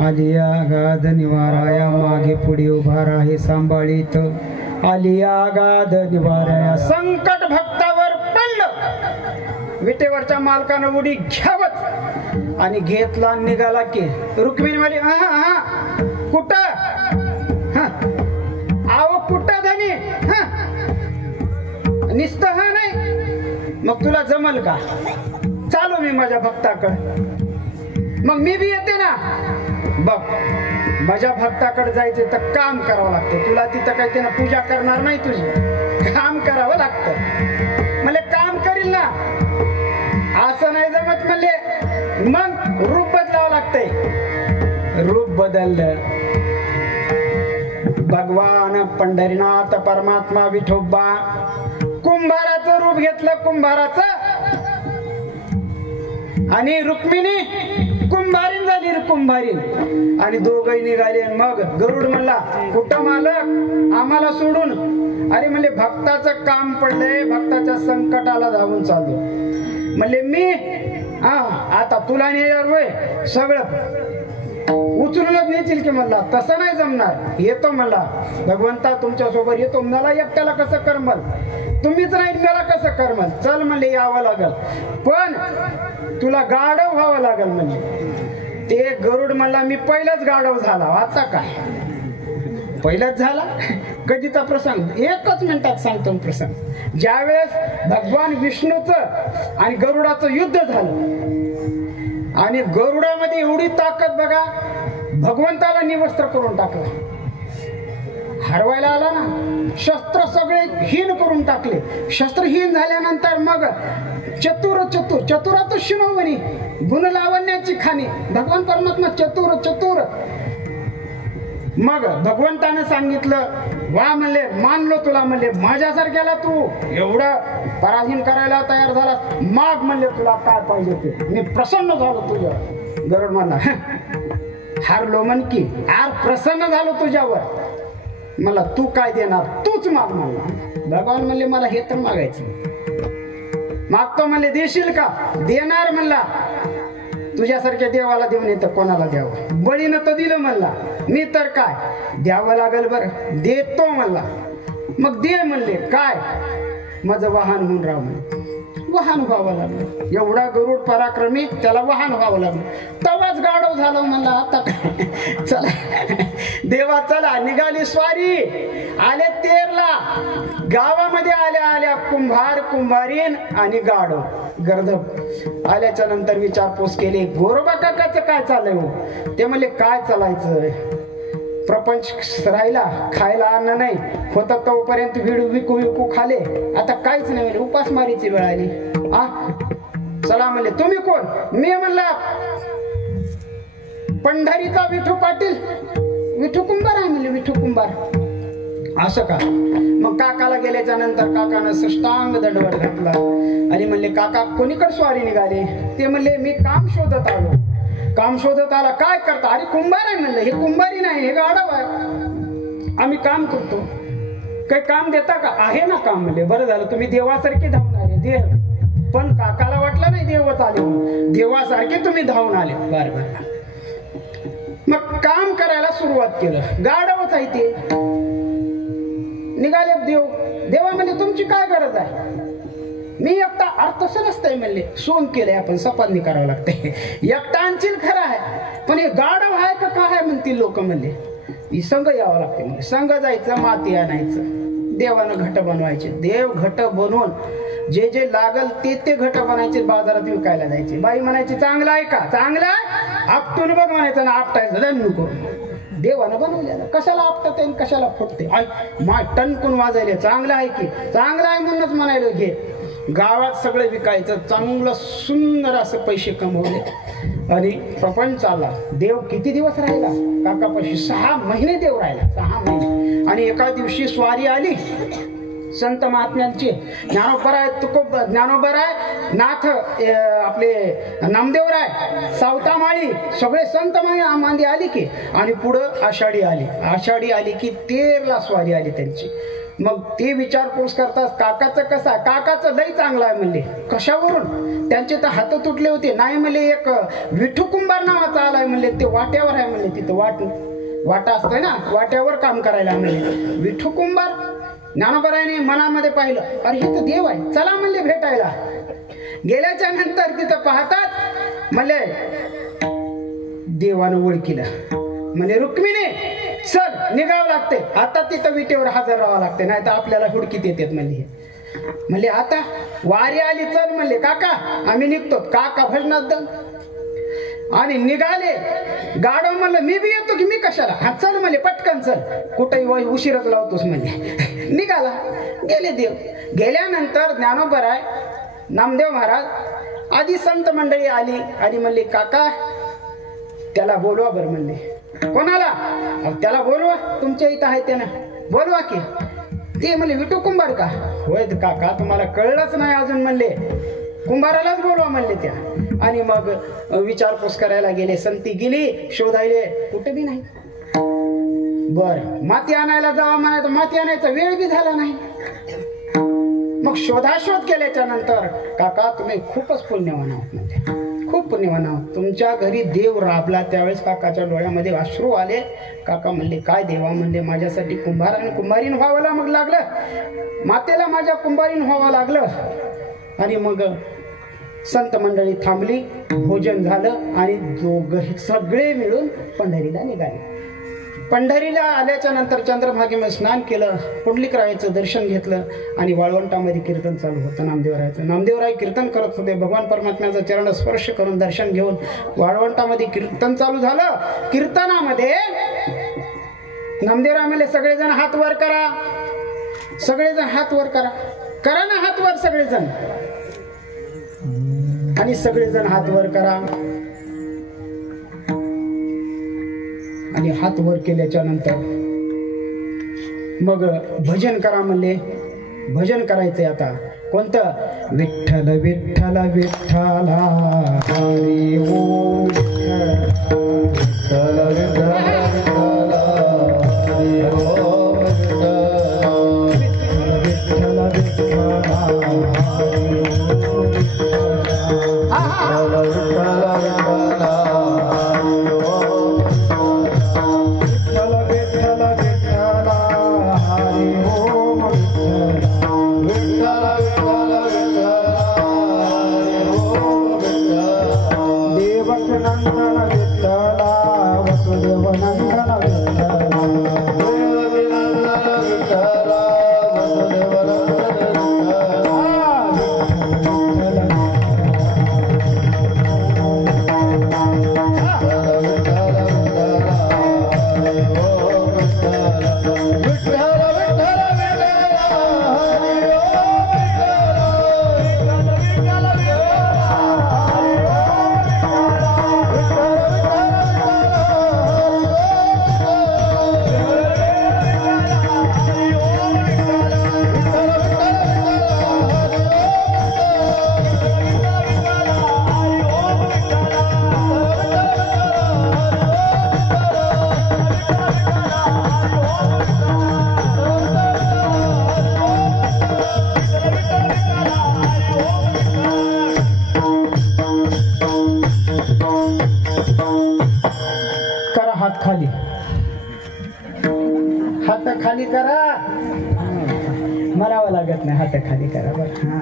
आलिया गाध निवाराया मागे पुढे उभा राहे सांभाळीत आलिया गाध निवाराया संकट भक्तावर पडलं विटेवरच्या मालकानं उडी घ्यावत आणि घेतला निघाला की रुक्मिणी म्हणाली कुठं आव कुठं धनी निस्त नाही मग तुला जमल का चालू मी माझ्या भक्ताकडे मग मी बी येते ना बघ माझ्या भक्ताकडे जायचे तर काम करावं लागतं तुला तिथं काही त्यांना पूजा करणार नाही तुझी काम करावं लागतं मला काम करील ना असं नाही जमत म्हणले मग रूप बदलावं लागतंय रूप बदललं भगवान पंढरीनाथ परमात्मा विठोबा कुंभाराचं रूप घेतलं कुंभाराचं आणि रुक्मिणी कुंभारीन झाली कुंभारीन आणि दोघही निघाले मग गरुड म्हणला कुठं मालक आम्हाला सोडून अरे म्हणले भक्ताचं काम पडलंय भक्ताच्या संकटाला धावून चाललो म्हणले मी आता तुला नेल्यावर सगळं उचलूनच नेतील की म्हणला तसं नाही जमणार येतो मला भगवंता तुमच्या सोबत येतो मला एकट्याला कसं करमल तुम्हीच नाही मला कसं करमल चल म्हणले यावं लागल पण तुला गाढव व्हावं लागल म्हणजे ते गरुड म्हणला मी पहिलाच गाढव झाला आता काय पहिलाच झाला कधीचा प्रसंग एकच मिनिटात सांगतो प्रसंग ज्यावेळेस भगवान विष्णूचं आणि गरुडाचं युद्ध झालं आणि गरुडामध्ये एवढी ताकद बघा भगवंताला निवस्त्र करून टाकला हरवायला आला ना शस्त्र सगळे हीन करून टाकले शस्त्रहीन झाल्यानंतर मग चतुरात शिरोमणी गुण लावण्याची खाणी भगवान परमात्मा चतुर मग भगवंताने सांगितलं वा म्हणले मानलो तुला म्हणले माझ्यासारख्याला तू एवढं पराधीन करायला तयार झाला माग म्हणले तुला काय पाहिजे ते मी प्रसन्न झालो तुझ्या गरुड म्हणला हारलो म्हण की आर प्रसन्न झालो तुझ्यावर, मला तू काय देणार तूच माग म्हणला. भगवान म्हणले मला हे तर मागायचं. मागतो म्हणले देशील का? देणार म्हणला. तुझ्यासारख्या देवाला देऊन येतं कोणाला द्यावं? बळीनं तर दिलं म्हणला, मी तर काय द्यावं लागल बरं, देतो म्हणला. मग दे म्हणले. काय? माझं वाहन होऊन राव म्हणे. वाहन व्हावं लागलं. एवढा गरुड पराक्रमी, त्याला वाहन व्हावं लागलं. तवाच गाढव झालं म्हणला. आता काय? चला देवा चला, निघाली स्वारी. आले तेरला. गावामध्ये आल्या आल्या कुंभार, कुंभारीन आणि गाढव गर्दभ आल्याच्या नंतर विचारपूस केली. गोरोबा काकाचं काय चाललंय हो? ते म्हणले काय चालायचं, प्रपंच राहिला, खायला अन्न नाही होता तोपर्यंत विकू विकू खाले, आता काहीच नाही म्हणजे उपासमारीची वेळ आली. चला म्हणले. तुम्ही कोण? मी म्हणला पंढरीचा विठू पाटील. विठू कुंभार आहे म्हणले. विठू कुंभार. असं का? मग काकाला गेल्याच्या नंतर काकानं साष्टांग दंडवत घातला आणि म्हणले काका कोणीकडे स्वारी निघाले? ते म्हणले मी काम शोधत आलो. काम शोधत आला. काय करता? अरे कुंभार आहे म्हणलं. हे कुंभारी नाही, हे गाढव आहे. आम्ही काम करतो. काही काम देता का? आहे ना काम म्हणले. बरं झालं तुम्ही देवासारखे धावून आले. देव पण काकाला वाटलं नाही देवच आले, देवासारखे तुम्ही धावून आले. बरं बरं. मग काम करायला सुरुवात केलं. गाढवच आहे ते. निघाले देव. देवा म्हणले तुमची काय गरज आहे? मी एकटा. अर्थ तसं नसतंय म्हणले. सोंग केलंय आपण, सपांनी करावं लागतंय. एकटा आणशील खरं आहे, पण हे गाढव आहे का काय आहे म्हणतील लोक म्हणले. ही संघ यावं लागते म्हणजे. संघ जायचं, माती आणायचं. देवानं घट बनवायचे. देव घट बनवून जे जे लागल ते घट बनायचे, बाजारात विकायला जायचे. बाई म्हणायची चांगलं आहे का? चांगलं आहे. आपटून बघ म्हणायचं ना, आपटायचं धन्य करून. देवानं बनवलेलं कशाला आपटते आणि कशाला फुटते? माय टणकून वाजायले. चांगलं आहे की? चांगलं आहे म्हणूनच म्हणायला घे. गावात सगळं विकायचं. चांगलं सुंदर असं पैसे कमवले आणि प्रपंच चालला. देव किती दिवस राहिला काकापाशी? 6 महिने देव राहिला. 6 महिने. आणि एका दिवशी स्वारी आली संत महात्म्यांची. ज्ञानोबराय, तुकोब ज्ञानोबराय, नाथ आपले नामदेवराय, सावतामाळी सगळे संत मांदी आली की. आणि पुढं आषाढी आली. आषाढी आली की 13ला स्वारी आली त्यांची. मग ते विचारपूस करतात काकाचं कसं आहे? काकाचं लई चांगलं आहे म्हणले. कशावरून? त्यांचे तर हात तुटले होते. नाही म्हणले एक विठू कुंभार नावाचा आलाय म्हणले. ते वाट्यावर आहे म्हणले. तिथं वाटा असतोय ना, वाट्यावर काम करायला म्हणले. विठू कुंभार. ज्ञानोबरायाने मनामध्ये पाहिलं, अरे हे तर देव आहे. चला म्हणले भेटायला. गेल्याच्या नंतर तिथं पाहतात म्हणले देवानं ओळखीला. म्हणजे रुक्मिणी चल निघावं लागते आता. तिथं विटेवर हजर राहावं लागते, नाही तर आपल्याला हुडकीत येतात म्हणले. म्हणले आता वारी आली चल म्हणले. काका आम्ही निघतो. काका भजनात दम आणि निघाले. गाडव म्हणलं मी बी येतो की? मी कशाला? हा चल म्हणले पटकन चल. कुठेही उशीरच लावतोस म्हणले. निघाला. गेले देव. गेल्यानंतर ज्ञानोबराय, नामदेव महाराज आधी संत मंडळी आली आणि म्हणले काका त्याला बोलवा बरं म्हणले. कोणाला? त्याला बोलवा. तुमच्या इथं आहे ते ना, बोलवा की. ते म्हणले विठू कुंभार का? होय काका तुम्हाला कळलंच नाही अजून म्हणले. कुंभारालाच बोलवा म्हणले त्या. आणि मग विचारपूस करायला गेले. संती गेली शोधायले, कुठे बी नाही. बर माती आणायला जावा म्हणायचं. माती आणायचा वेळ बी झाला नाही. मग शोधाशोध केल्याच्या नंतर काका तुम्ही खूपच पुण्यवान आहात म्हणजे. खूप पुण्यवान आहात. तुमच्या घरी देव राबला. त्यावेळेस काकाच्या डोळ्यामध्ये अश्रू आले. काका म्हणले काय देवा म्हणले माझ्यासाठी कुंभार आणि कुंभारीन व्हावं मग लागलं. मातेला माझ्या कुंभारीन व्हावं लागलं. आणि मग संत मंडळी थांबली. भोजन झालं आणि दोघं सगळे मिळून पंढरीला निघाले. पंढरीला आल्याच्या नंतर चंद्रभागेमध्ये स्नान केलं. पुंडलिकरायाचं दर्शन घेतलं आणि वाळवंटामध्ये कीर्तन चालू होतं नामदेवरायाचं. नामदेवराय कीर्तन करत होते. भगवान परमात्म्याचा चरण स्पर्श करून दर्शन घेऊन वाळवंटामध्ये कीर्तन चालू झालं. कीर्तनामध्ये नामदेवराय म्हणले सगळेजण हात वर करा. सगळेजण हात वर करा. करा ना हात वर सगळेजण. आणि सगळेजण हात वर करा. आणि हात वर केल्याच्या नंतर मग भजन करा म्हणले. भजन करायचंय आता. कोणतं? विठ्ठल विठ्ठल विठ्ठला हरी ओम विठ्ठल खाली करा, मरावं लागत नाही, हात खाली करा बरं. हा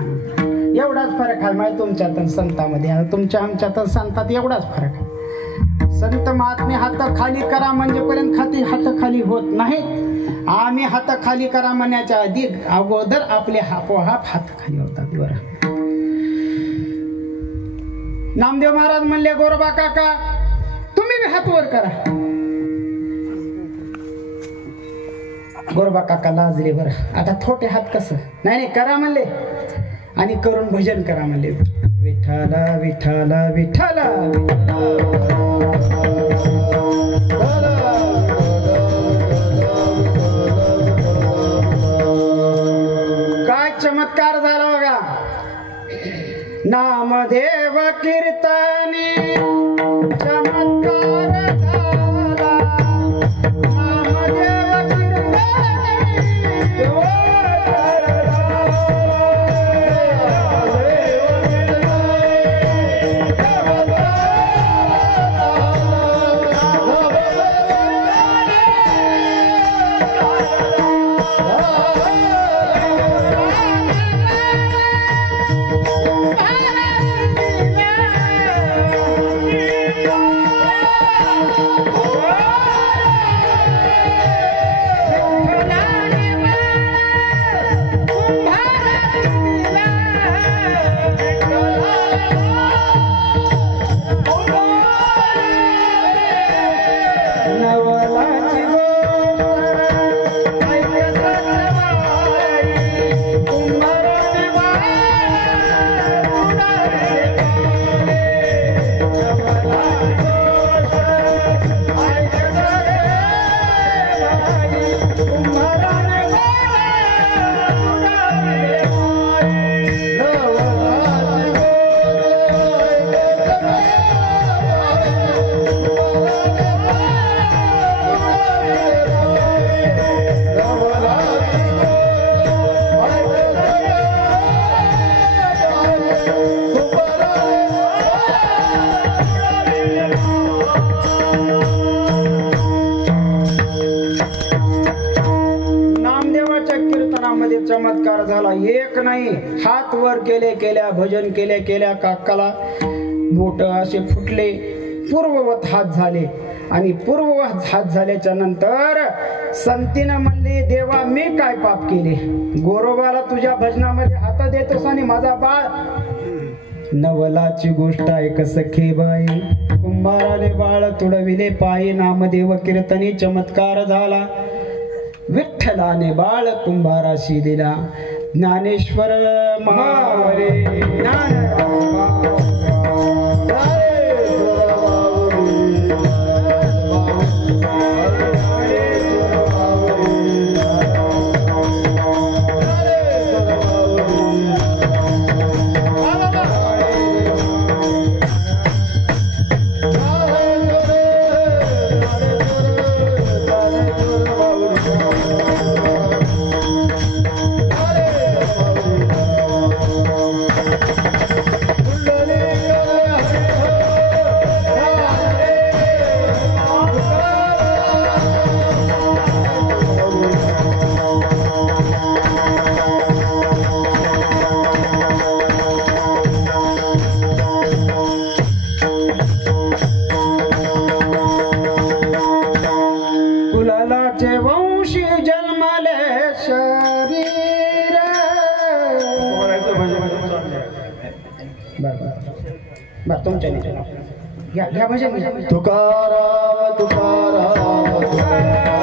एवढाच फरक आहे माहिती तुमच्यात संतांमध्ये आणि तुमच्या आमच्यात संतात एवढाच फरक आहे. संत महात्मे हात खाली करा म्हणजेपर्यंत खाती हात खाली होत नाहीत. आम्ही हात खाली करा म्हणण्याच्या आधी अगोदर आपले आपोआप हात खाली होतात. बरं नामदेव महाराज म्हणले गोरोबा काका तुम्ही बी हात वर करा. गोरोबा काका लाजले. बरं आता थोटे हात कसं नाही करा म्हणले आणि करून भजन करा म्हणले. विठाला विठाला विठाला काय चमत्कार झाला बघा. नामदेव कीर्तनी चमत्कार झाला. नामदेव चमत्कार झाला. एक नाही हात वर केले केल्या भजन केल्या केल्या काकाला बोट असे फुटले, पूर्ववत हात झाले आणि पूर्ववत हात झाल्याच्या नंतर संतीनं म्हणले देवा मी काय पाप केले. गोरोबाला तुझ्या भजनामध्ये हात देतोस आणि माझा बाळ. नवलाची गोष्ट आहे कसखे बाई कुंभाराने बाळ तुडविले पायी. नामदेव कीर्तनी चमत्कार झाला. विठ्ठलाने बाळ कुंभाराशी दिला. ज्ञानेश्वर महावरे लालाचे वंशी जन्मले शरीर बर तुमच्या घ्या भजन तुकाराम तुकाराम तुकाराम